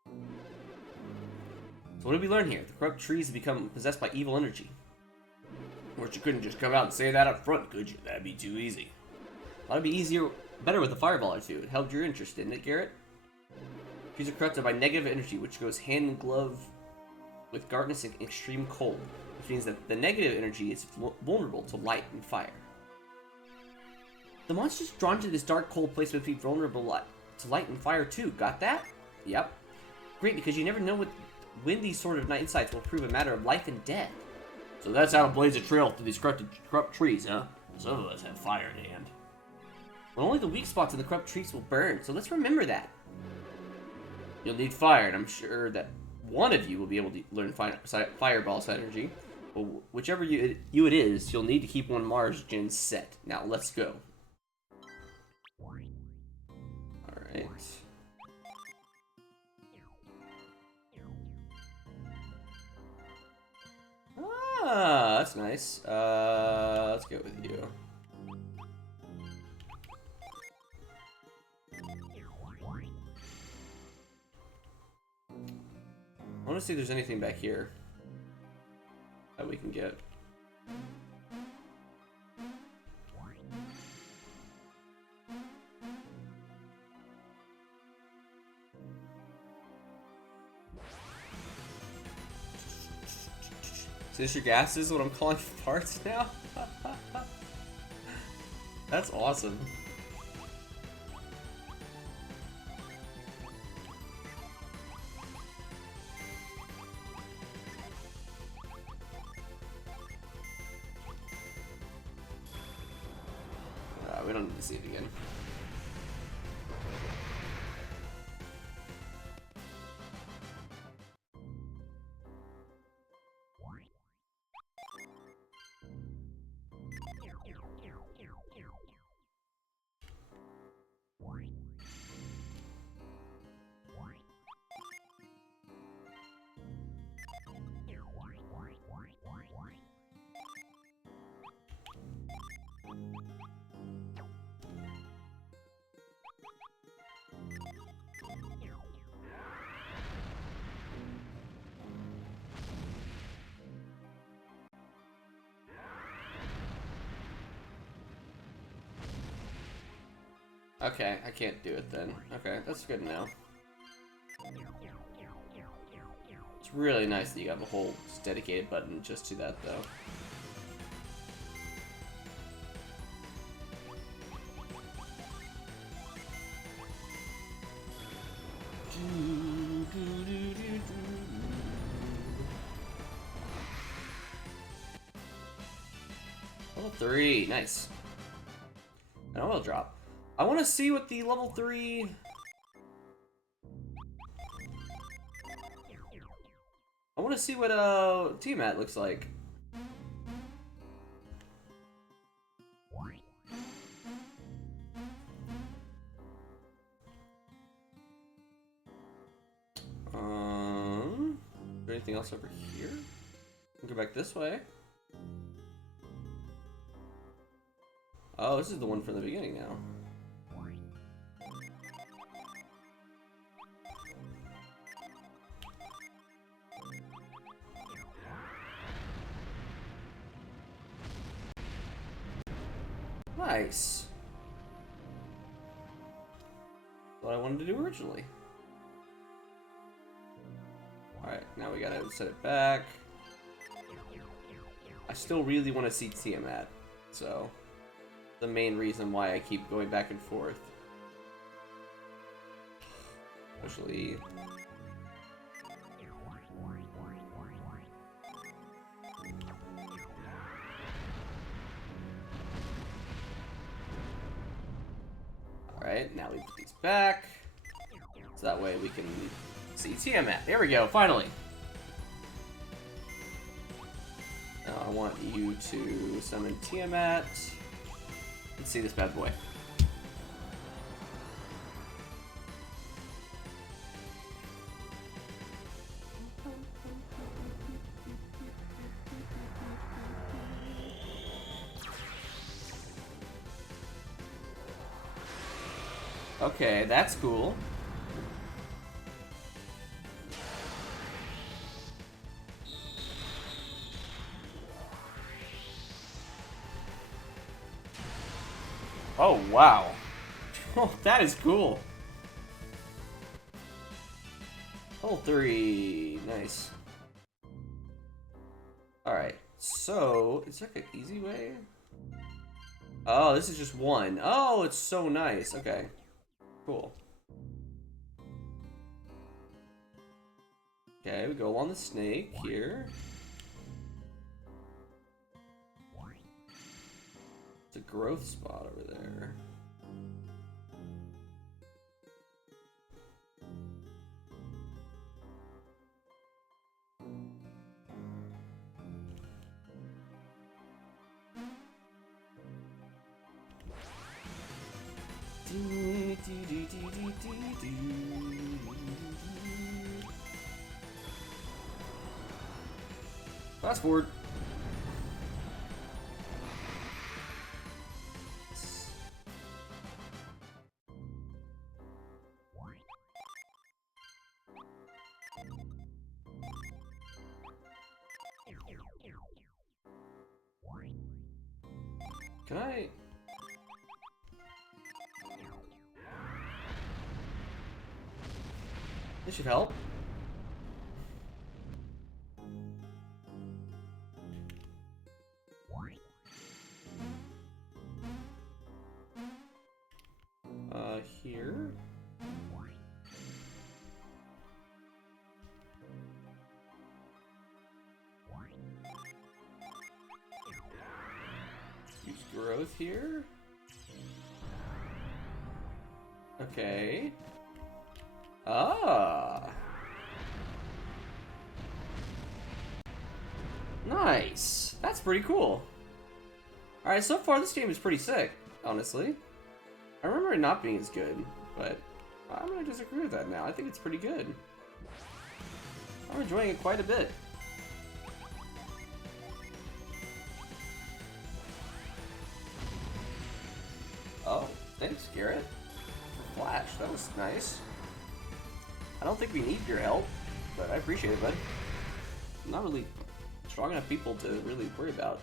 So what did we learn here? The corrupt trees have become possessed by evil energy. Of course, you couldn't just come out and say that up front, could you? That'd be too easy. That'd be easier, better with a fireball or two. It held your interest, didn't it, Garrett? Trees are corrupted by negative energy, which goes hand in glove with darkness and extreme cold, which means that the negative energy is vulnerable to light and fire. The monsters drawn to this dark, cold place would be vulnerable to light and fire too. Got that? Yep. Great, because you never know when these sort of insights will prove a matter of life and death. So that's how to blaze a trail through these corrupt trees, huh? Some of us have fire in hand. Well, only the weak spots in the corrupt trees will burn, so let's remember that. You'll need fire, and I'm sure that one of you will be able to learn fireball synergy. But whichever you it is, you'll need to keep one Mars gen set. Now, let's go. Alright. Ah, that's nice. Let's go with you. I want to see if there's anything back here that we can get. Is this your gases? What I'm calling parts now? That's awesome. We don't need to see it again. Okay, I can't do it then. Okay, that's good now. It's really nice that you have a whole dedicated button just to that, though. Level 3, nice. An oil drop. I want to see what the level 3... I want to see what Tiamat looks like. Is there anything else over here? We can go back this way. Oh, this is the one from the beginning now. Nice. What I wanted to do originally. Alright, now we gotta set it back. I still really want to see Tiamat, so the main reason why I keep going back and forth. Especially... Alright, now we put these back. So that way we can see Tiamat. There we go, finally. Now I want you to summon Tiamat. Let's see this bad boy. Okay, that's cool. Oh, wow. Oh, that is cool. Level 3. Nice. Alright, so, is there like an easy way? Oh, this is just one. Oh, it's so nice. Okay. Cool. Okay, we go along the snake here. It's a growth spot over there. Fast forward. Can I? This should help. Here. Use growth here. Okay. Ah. Nice. That's pretty cool. Alright, so far this game is pretty sick, honestly. I remember it not being as good, but I'm gonna disagree with that now. I think it's pretty good. I'm enjoying it quite a bit. Oh, thanks, Garrett. Flash, that was nice. I don't think we need your help, but I appreciate it, bud. I'm not really strong enough people to really worry about.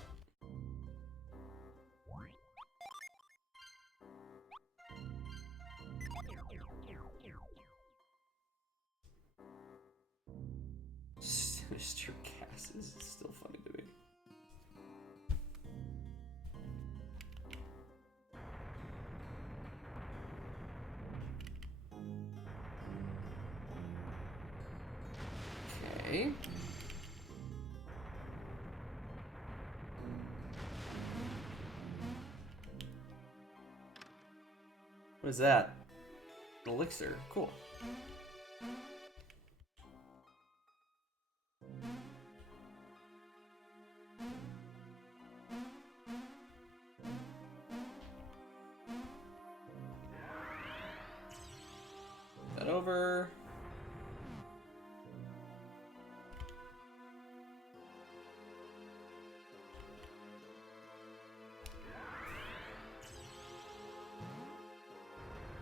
Mr. Cass is still funny to me. Okay. What is that? An elixir. Cool. That over.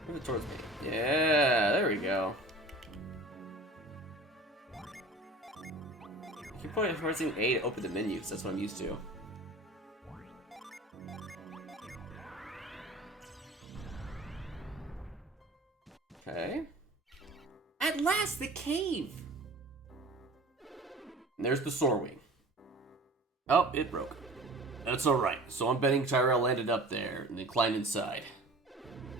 Move it towards me. Yeah, there we go. I keep pressing A to open the menu, because that's what I'm used to. Okay. At last, the cave! And there's the Soarwing. Oh, it broke. That's alright. So I'm betting Tyrell landed up there and then climbed inside.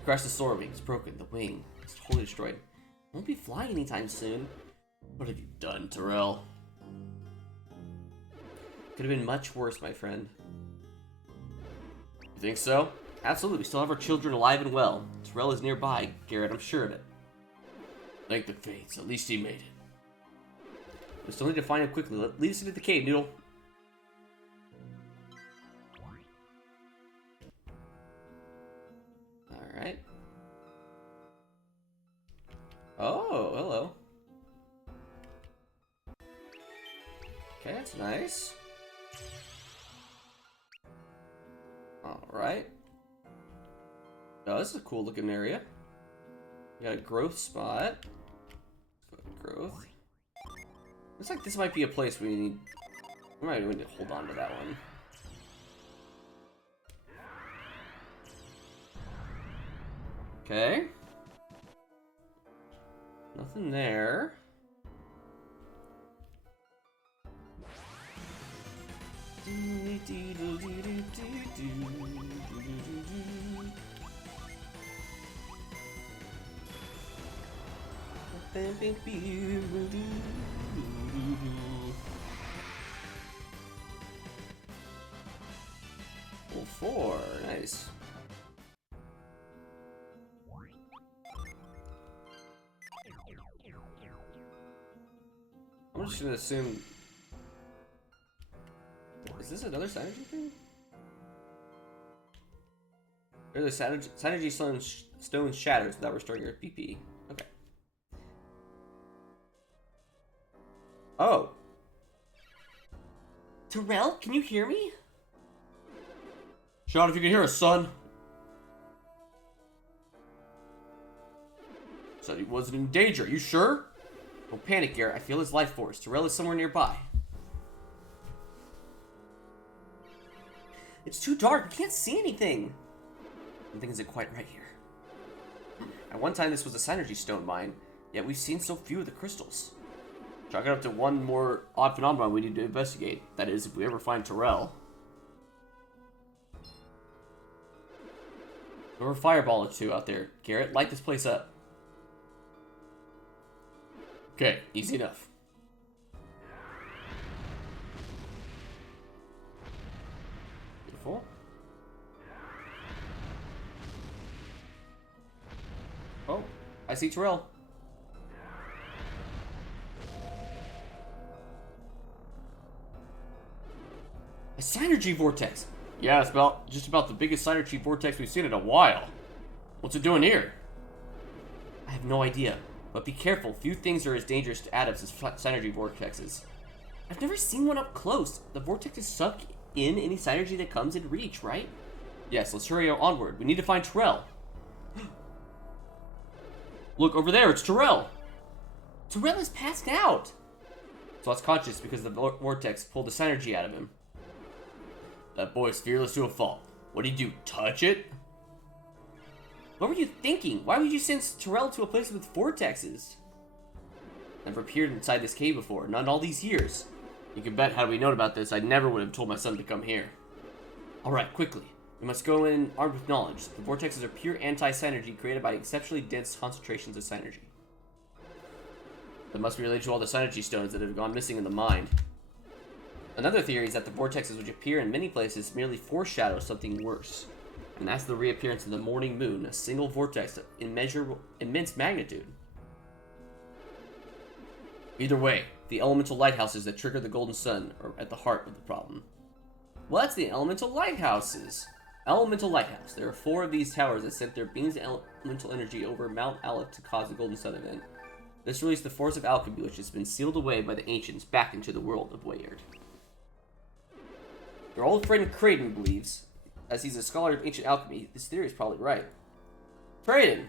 Crashed the Soarwing. It's broken. The wing is totally destroyed. Won't be flying anytime soon. What have you done, Tyrell? Could have been much worse, my friend. You think so? Absolutely. We still have our children alive and well. Tyrell is nearby, Garrett. I'm sure of it. Thank the fates. At least he made it. We still need to find him quickly. Lead us into the cave, Noodle. Alright. Oh, hello. Okay, that's nice. Alright. Oh, this is a cool looking area. We got a growth spot. Growth. Looks like this might be a place we might need to hold on to that one. Okay. Nothing there. Level 4, nice. I'm just gonna assume. Is this another synergy thing? Or the synergy stone shatters without restoring your BP. Okay. Oh. Terrell, can you hear me? Shout if you can hear us, son. Said he wasn't in danger. You sure? Don't panic, Garrett. I feel his life force. Terrell is somewhere nearby. It's too dark. We can't see anything. Something isn't quite right here. At one time, this was a synergy stone mine, yet we've seen so few of the crystals. Chalk it up to one more odd phenomenon we need to investigate. That is, if we ever find Terrell. Throw a fireball or two out there. Garrett, light this place up. Okay, easy enough. Beautiful. Oh, I see Terrell. A synergy vortex. Yeah, it's just about the biggest synergy vortex we've seen in a while. What's it doing here? I have no idea, but be careful. Few things are as dangerous to adepts as synergy vortexes. I've never seen one up close. The vortexes suck in any synergy that comes in reach, right? Yes, let's hurry onward. We need to find Terrell. Look, over there, it's Terrell. Terrell is passed out. So it's conscious because the vortex pulled the synergy out of him. That boy's fearless to a fault. What'd he do, touch it? What were you thinking? Why would you send Terrell to a place with vortexes? Never appeared inside this cave before, not in all these years. You can bet had we known about this, I never would have told my son to come here. Alright, quickly. We must go in armed with knowledge. The vortexes are pure anti-synergy created by exceptionally dense concentrations of synergy. That must be related to all the synergy stones that have gone missing in the mine. Another theory is that the vortexes which appear in many places merely foreshadow something worse. And that's the reappearance of the morning moon, a single vortex of immense magnitude. Either way, the elemental lighthouses that trigger the golden sun are at the heart of the problem. Well, that's the elemental lighthouses. Elemental lighthouse. There are 4 of these towers that sent their beams of elemental energy over Mount Aleph to cause the golden sun event. This released the force of alchemy, which has been sealed away by the ancients back into the world of Wayard. Your old friend Creighton believes, as he's a scholar of ancient alchemy, this theory is probably right. Creighton!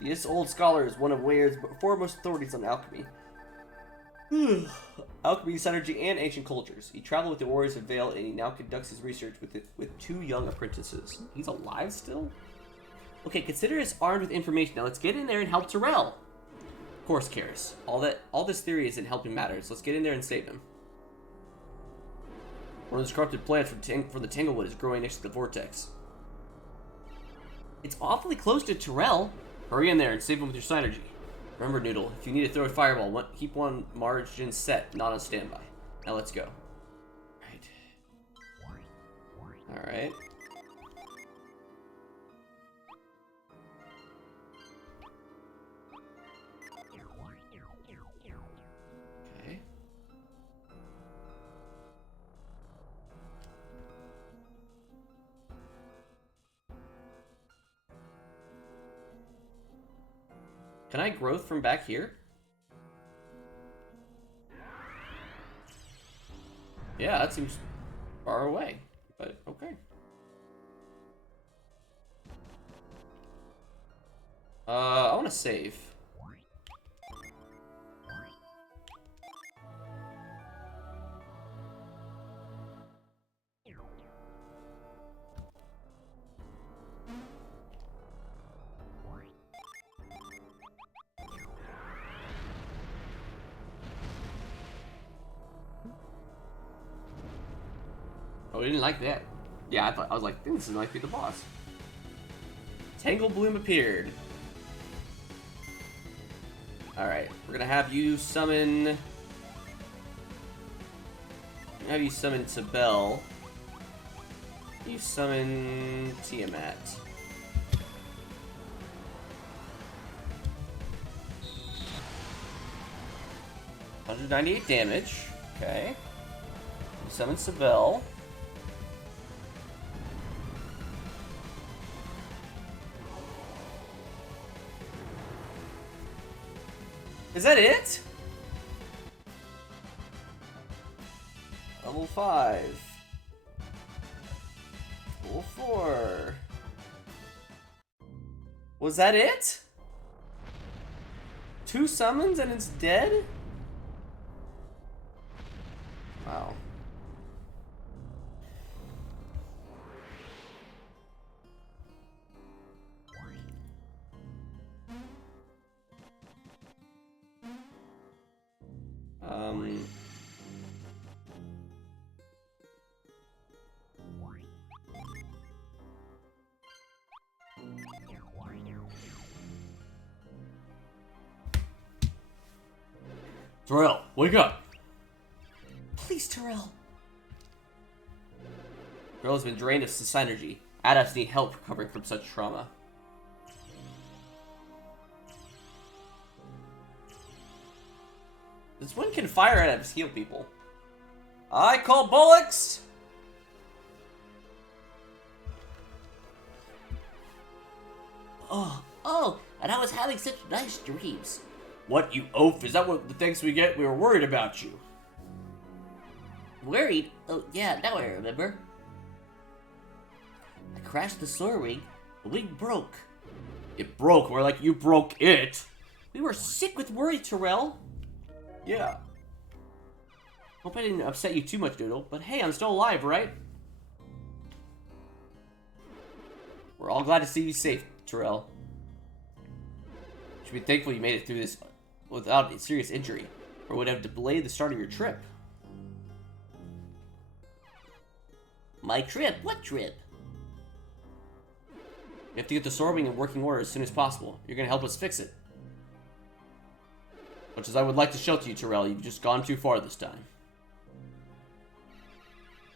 This old scholar is one of Wayard's foremost authorities on alchemy. Alchemy, synergy, and ancient cultures. He traveled with the Warriors of Vale, and he now conducts his research with 2 young apprentices. He's alive still? Okay, consider us armed with information. Now let's get in there and help Terrell. Of course, Karis. All this theory isn't helping matters. Let's get in there and save him. One of those corrupted plants from the Tanglewood is growing next to the vortex. It's awfully close to Terrell. Hurry in there and save him with your synergy. Remember, Noodle, if you need to throw a fireball, keep one margin set, not on standby. Now let's go. Alright. Okay. Can I growth from back here? Yeah, that seems far away, but okay. I want to save. Oh, we didn't like that. Yeah, I was like, I think this might be the boss. Tanglebloom appeared. Alright, we're gonna have you summon... Sabel. You summon Tiamat. $198 damage. Okay. You summon Sabel. Is that it? Level 5. Level 4. Was that it? 2 summons and it's dead? Wow. Terrell, wake up! Please, Terrell. Terrell has been drained of his energy. Adepts need help recovering from such trauma. This one can fire adepts heal people. I call bullocks! Oh, and I was having such nice dreams. What, you oaf? Is that what the thanks we get? We were worried about you. Worried? Oh, yeah, now I remember. I crashed the soar wing. The wing broke. It broke, more like you broke it. We were sick with worry, Terrell. Yeah. Hope I didn't upset you too much, Doodle, but hey, I'm still alive, right? We're all glad to see you safe, Terrell. You should be thankful you made it through this without a serious injury, or would have delayed the start of your trip. My trip? What trip? We have to get the sorbing in working order as soon as possible. You're gonna help us fix it. Much as I would like to shelter you, Terrell, you've just gone too far this time.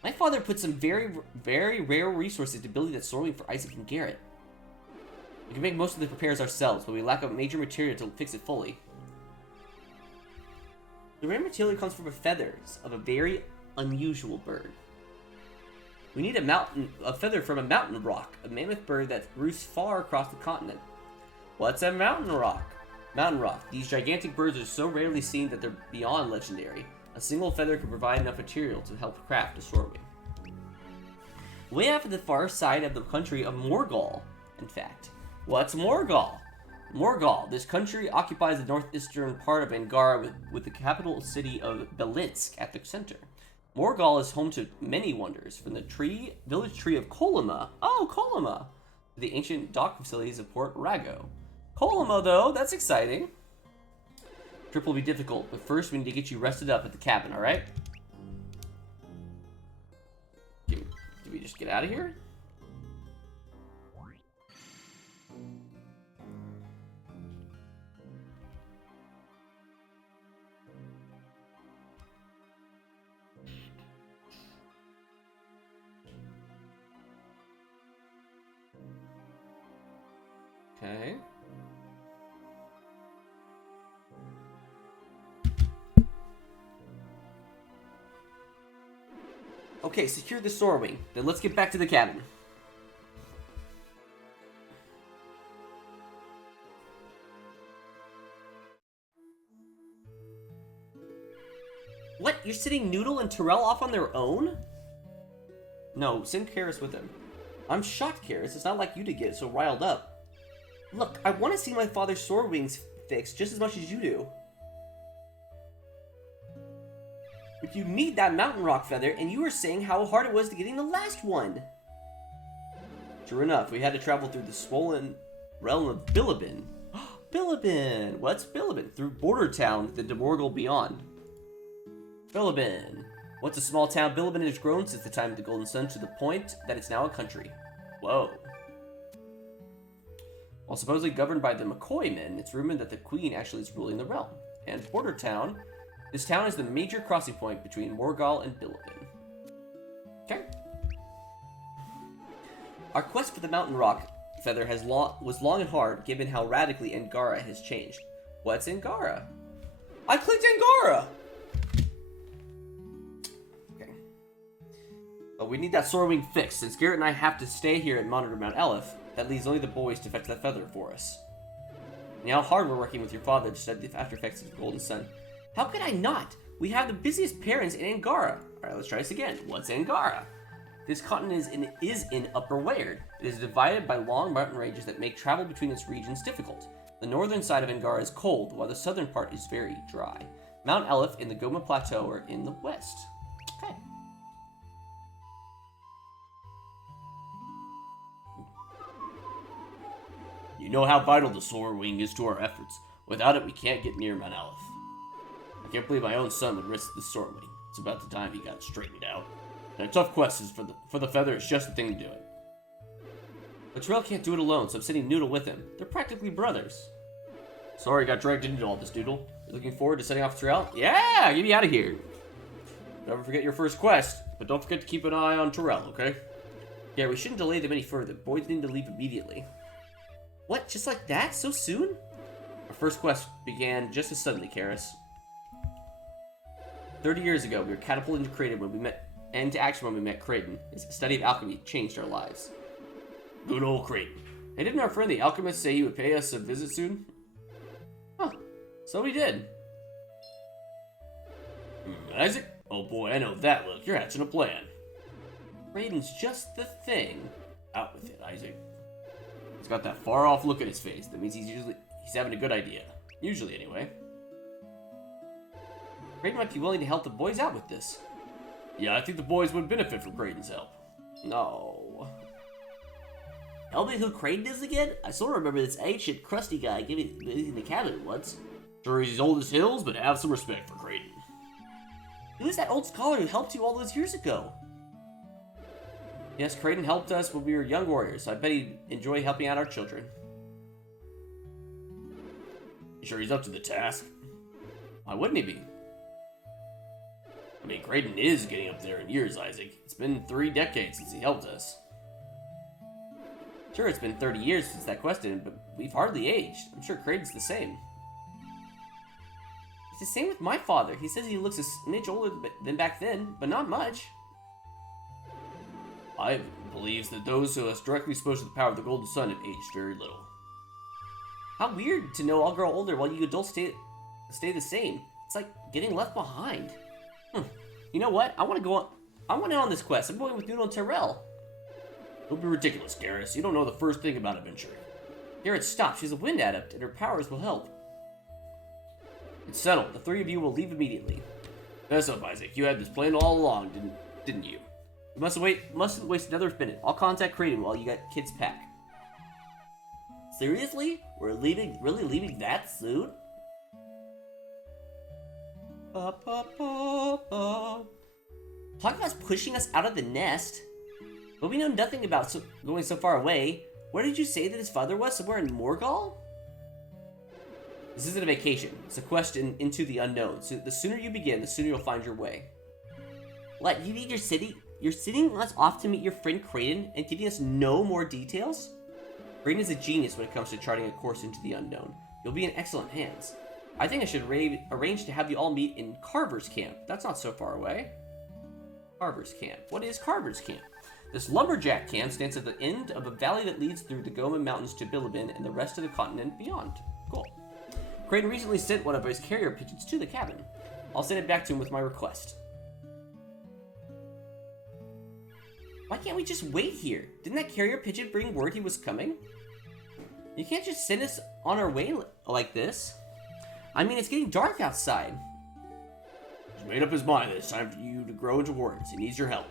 My father put some very rare resources to building that sorbing for Isaac and Garrett. We can make most of the repairs ourselves, but we lack a major material to fix it fully. The rare material comes from the feathers of a very unusual bird. We need a feather from a mountain rock, a mammoth bird that roosts far across the continent. What's a mountain rock? Mountain rock. These gigantic birds are so rarely seen that they're beyond legendary. A single feather can provide enough material to help craft a soar wing. Way off at the far side of the country of Morgul, in fact. What's Morgul? Morgul. This country occupies the northeastern part of Angara with the capital city of Belinsk at the center. Morgul is home to many wonders, from the village tree of Kolima. Oh, Kolima! To the ancient dock facilities of Port Rago. Kolima, though, that's exciting. Trip will be difficult, but first we need to get you rested up at the cabin, alright? Did we just get out of here? Okay. Okay, secure the soar wing. Then let's get back to the cabin. What? You're sending Noodle and Terrell off on their own? No, send Karis with them. I'm shocked, Karis. It's not like you to get so riled up. Look, I want to see my father's sword wings fixed just as much as you do. But you need that mountain rock feather, and you were saying how hard it was to getting the last one. True enough, we had to travel through the swollen realm of Bilibin. Bilibin! What's Bilibin? Through border town, then to Morgul beyond. Bilibin. Once a small town, Bilibin has grown since the time of the Golden Sun to the point that it's now a country. Whoa. While supposedly governed by the McCoy men, it's rumored that the Queen actually is ruling the realm. And border town. This town is the major crossing point between Morgul and Bilibin. Okay. Our quest for the mountain rock feather was long and hard, given how radically Angara has changed. What's Angara? I clicked Angara! Okay. But we need that sword wing fixed. Since Garrett and I have to stay here and monitor Mount Aleph, that leaves only the boys to fetch that feather for us. And how hard we're working with your father to study the after effects of the Golden Sun. How could I not? We have the busiest parents in Angara. Alright, let's try this again. What's Angara? This continent is in Upper Weyard. It is divided by long mountain ranges that make travel between its regions difficult. The northern side of Angara is cold, while the southern part is very dry. Mount Aleph and the Goma Plateau are in the west. Okay. You know how vital the sword wing is to our efforts. Without it, we can't get near Mount Aleph. I can't believe my own son would risk the sword wing. It's about the time he got straightened out. And a tough quest is for the feather. It's just the thing to do it. But Terrell can't do it alone, so I'm sending Noodle with him. They're practically brothers. Sorry I got dragged into all this, Doodle. You looking forward to setting off Terrell? Yeah, get me out of here. Never forget your first quest, but don't forget to keep an eye on Terrell, okay? Yeah, we shouldn't delay them any further. Boys need to leave immediately. What? Just like that? So soon? Our first quest began just as suddenly, Karis. 30 years ago, we were catapulted into action when we met Kraden. His study of alchemy changed our lives. Good old Kraden. Hey, didn't our friend the alchemist say he would pay us a visit soon? Huh. So he did. Isaac? Oh boy, I know that look. You're hatching a plan. Kraden's just the thing. Out with it, Isaac. He's got that far-off look in his face. That means he's having a good idea. Usually, anyway. Kraden might be willing to help the boys out with this. Yeah, I think the boys would benefit from Kraden's help. No. Tell me who Kraden is again? I sort of remember this ancient, crusty guy giving me the cabin once. Sure, he's as old as hills, but have some respect for Kraden. Who's that old scholar who helped you all those years ago? Yes, Kraden helped us when we were young warriors, so I bet he'd enjoy helping out our children. You sure he's up to the task? Why wouldn't he be? I mean, Kraden is getting up there in years, Isaac. It's been 3 decades since he helped us. Sure, it's been 30 years since that quest ended, but we've hardly aged. I'm sure Kraden's the same. It's the same with my father. He says he looks a smidge older than back then, but not much. I believes that those who are directly exposed to the power of the Golden Sun have aged very little. How weird to know I'll grow older while you adults stay the same. It's like getting left behind. You know what? I want in on this quest. I'm going with Noodle and Terrell. Don't be ridiculous, Garrus. You don't know the first thing about adventuring. Garrett, stop. She's a wind adept, and her powers will help. It's settled. The 3 of you will leave immediately. Mess up, Isaac. You had this planned all along, didn't you? You mustn't waste another minute. I'll contact Kraden while you get kids pack. Seriously? We're leaving? Really leaving that soon? Talk about pushing us out of the nest. But we know nothing about going so far away. Where did you say that his father was? Somewhere in Morgul? This isn't a vacation. It's a quest into the unknown. So the sooner you begin, the sooner you'll find your way. What, you mean you're sending us off to meet your friend Kraden and giving us no more details? Kraden is a genius when it comes to charting a course into the unknown. You'll be in excellent hands. I think I should arrange to have you all meet in Carver's Camp. That's not so far away. Carver's Camp. What is Carver's Camp? This lumberjack camp stands at the end of a valley that leads through the Goma Mountains to Bilibin and the rest of the continent beyond. Cool. Kraden recently sent one of his carrier pigeons to the cabin. I'll send it back to him with my request. Why can't we just wait here? Didn't that carrier pigeon bring word he was coming? You can't just send us on our way like this. I mean, it's getting dark outside. He's made up his mind that it's time for you to grow into warriors. He needs your help.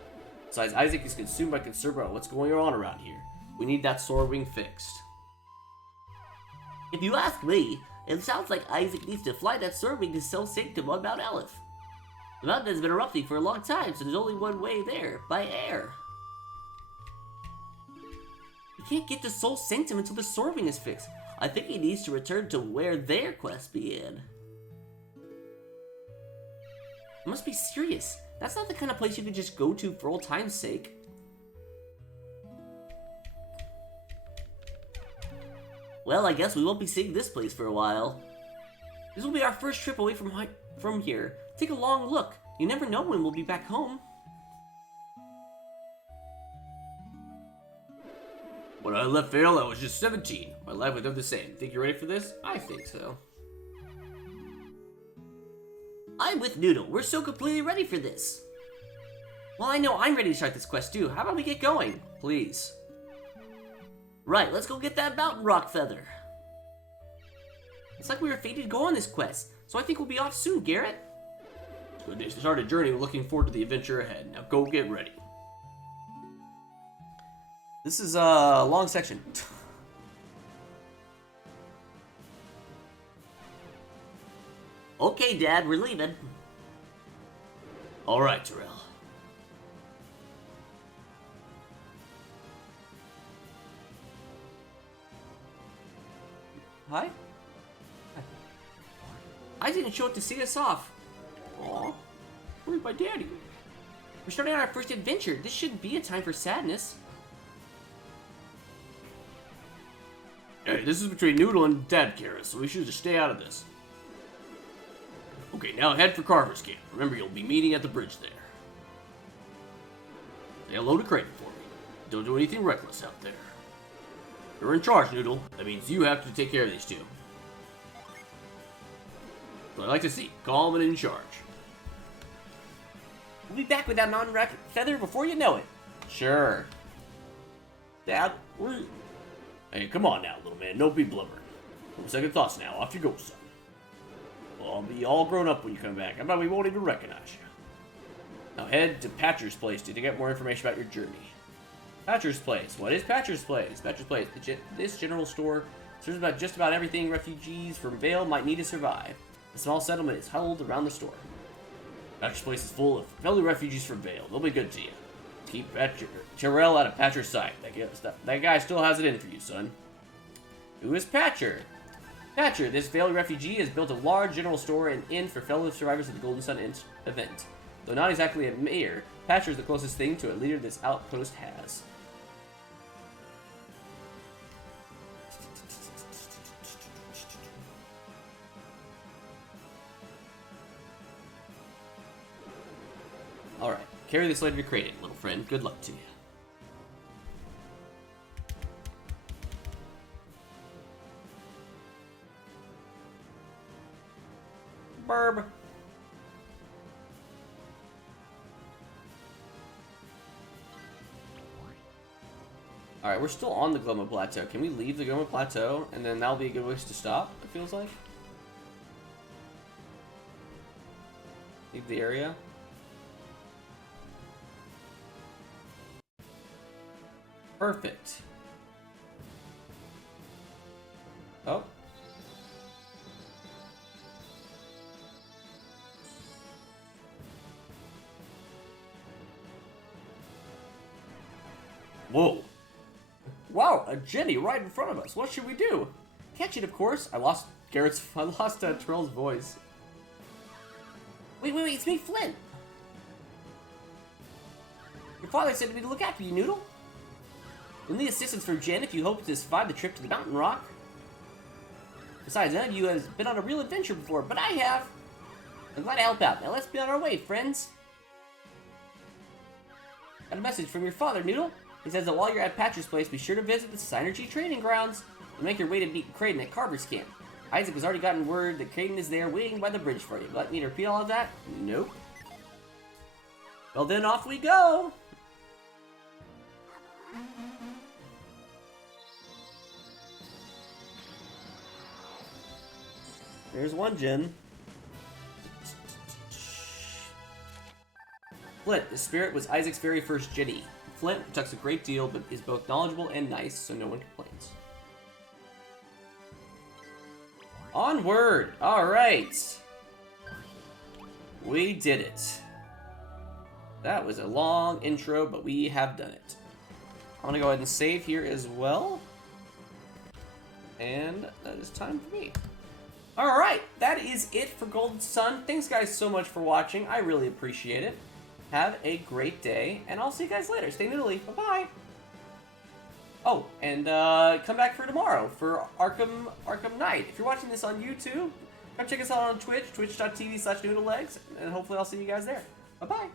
Besides, Isaac is consumed by concern about what's going on around here. We need that sword wing fixed. If you ask me, it sounds like Isaac needs to fly that swordwing to Sol Sanctum on Mount Aleph. The mountain has been erupting for a long time, so there's only one way there, by air. You can't get to Sol Sanctum until the swordwing is fixed. I think he needs to return to where their quest began. You must be serious. That's not the kind of place you could just go to for old time's sake. Well, I guess we won't be seeing this place for a while. This will be our first trip away from here. Take a long look. You never know when we'll be back home. When I left Vale, I was just 17. My life would have the same. Think you're ready for this? I think so. I'm with Noodle. We're so completely ready for this. Well, I know I'm ready to start this quest too. How about we get going? Please. Right, let's go get that mountain rock feather. It's like we were fated to go on this quest, so I think we'll be off soon, Garrett. It's good to start a journey. Looking forward to the adventure ahead. Now go get ready. This is a long section. Okay, Dad, we're leaving. All right, Terrell. Hi? I didn't show up to see us off. Aw, where's my daddy? We're starting on our first adventure. This shouldn't be a time for sadness. Hey, this is between Noodle and Dad Kara, so we should just stay out of this. Okay, now head for Carver's camp. Remember, you'll be meeting at the bridge there. Say hello to Creighton for me. Don't do anything reckless out there. You're in charge, Noodle. That means you have to take care of these two. So I like to see, calm and in charge. We'll be back with that mountain rock feather before you know it. Sure. Dad, we're... Hey, come on now, little man. Don't be blubbering. No second thoughts now. Off you go, son. Well, I'll be all grown up when you come back. I bet we won't even recognize you. Now head to Patcher's Place to get more information about your journey. Patcher's Place. What is Patcher's Place? Patcher's Place. This general store serves about just about everything refugees from Vale might need to survive. The small settlement is huddled around the store. Patcher's Place is full of fellow refugees from Vale. They'll be good to you. Keep Terrell out of Patcher's sight. That guy still has it in for you, son. Who is Patcher? Patcher, this Vale refugee, has built a large general store and inn for fellow survivors of the Golden Sun event. Though not exactly a mayor, Patcher is the closest thing to a leader this outpost has. Alright, carry this letter to Creighton, little friend. Good luck to you. Burb. Alright, we're still on the Gloma Plateau. Can we leave the Gloma Plateau? And then that'll be a good place to stop, it feels like. Leave the area. Perfect. Oh. Whoa. Wow, a Jenny right in front of us. What should we do? Catch it, of course. I lost Terrell's voice. Wait, it's me, Flint. Your father said me to look after you, Noodle. You'll need assistance from Jen if you hope to survive the trip to the mountain rock. Besides, none of you has been on a real adventure before, but I have. I'm glad to help out. Now let's be on our way, friends. Got a message from your father, Noodle. He says that while you're at Patcher's Place, be sure to visit the Synergy training grounds and make your way to meet Creighton at Carver's camp. Isaac has already gotten word that Creighton is there waiting by the bridge for you. Like me to repeat all of that? Nope. Well then, off we go! There's one Jin. Flint. The spirit was Isaac's very first Jinny. Flint protects a great deal, but is both knowledgeable and nice, so no one complains. Onward! Alright. We did it. That was a long intro, but we have done it. I'm gonna go ahead and save here as well. And that is time for me. Alright, that is it for Golden Sun. Thanks guys so much for watching. I really appreciate it. Have a great day, and I'll see you guys later. Stay noodly. Bye-bye. Oh, and come back for tomorrow for Arkham Knight. If you're watching this on YouTube, come check us out on Twitch, twitch.tv/noodlelegs, and hopefully I'll see you guys there. Bye-bye.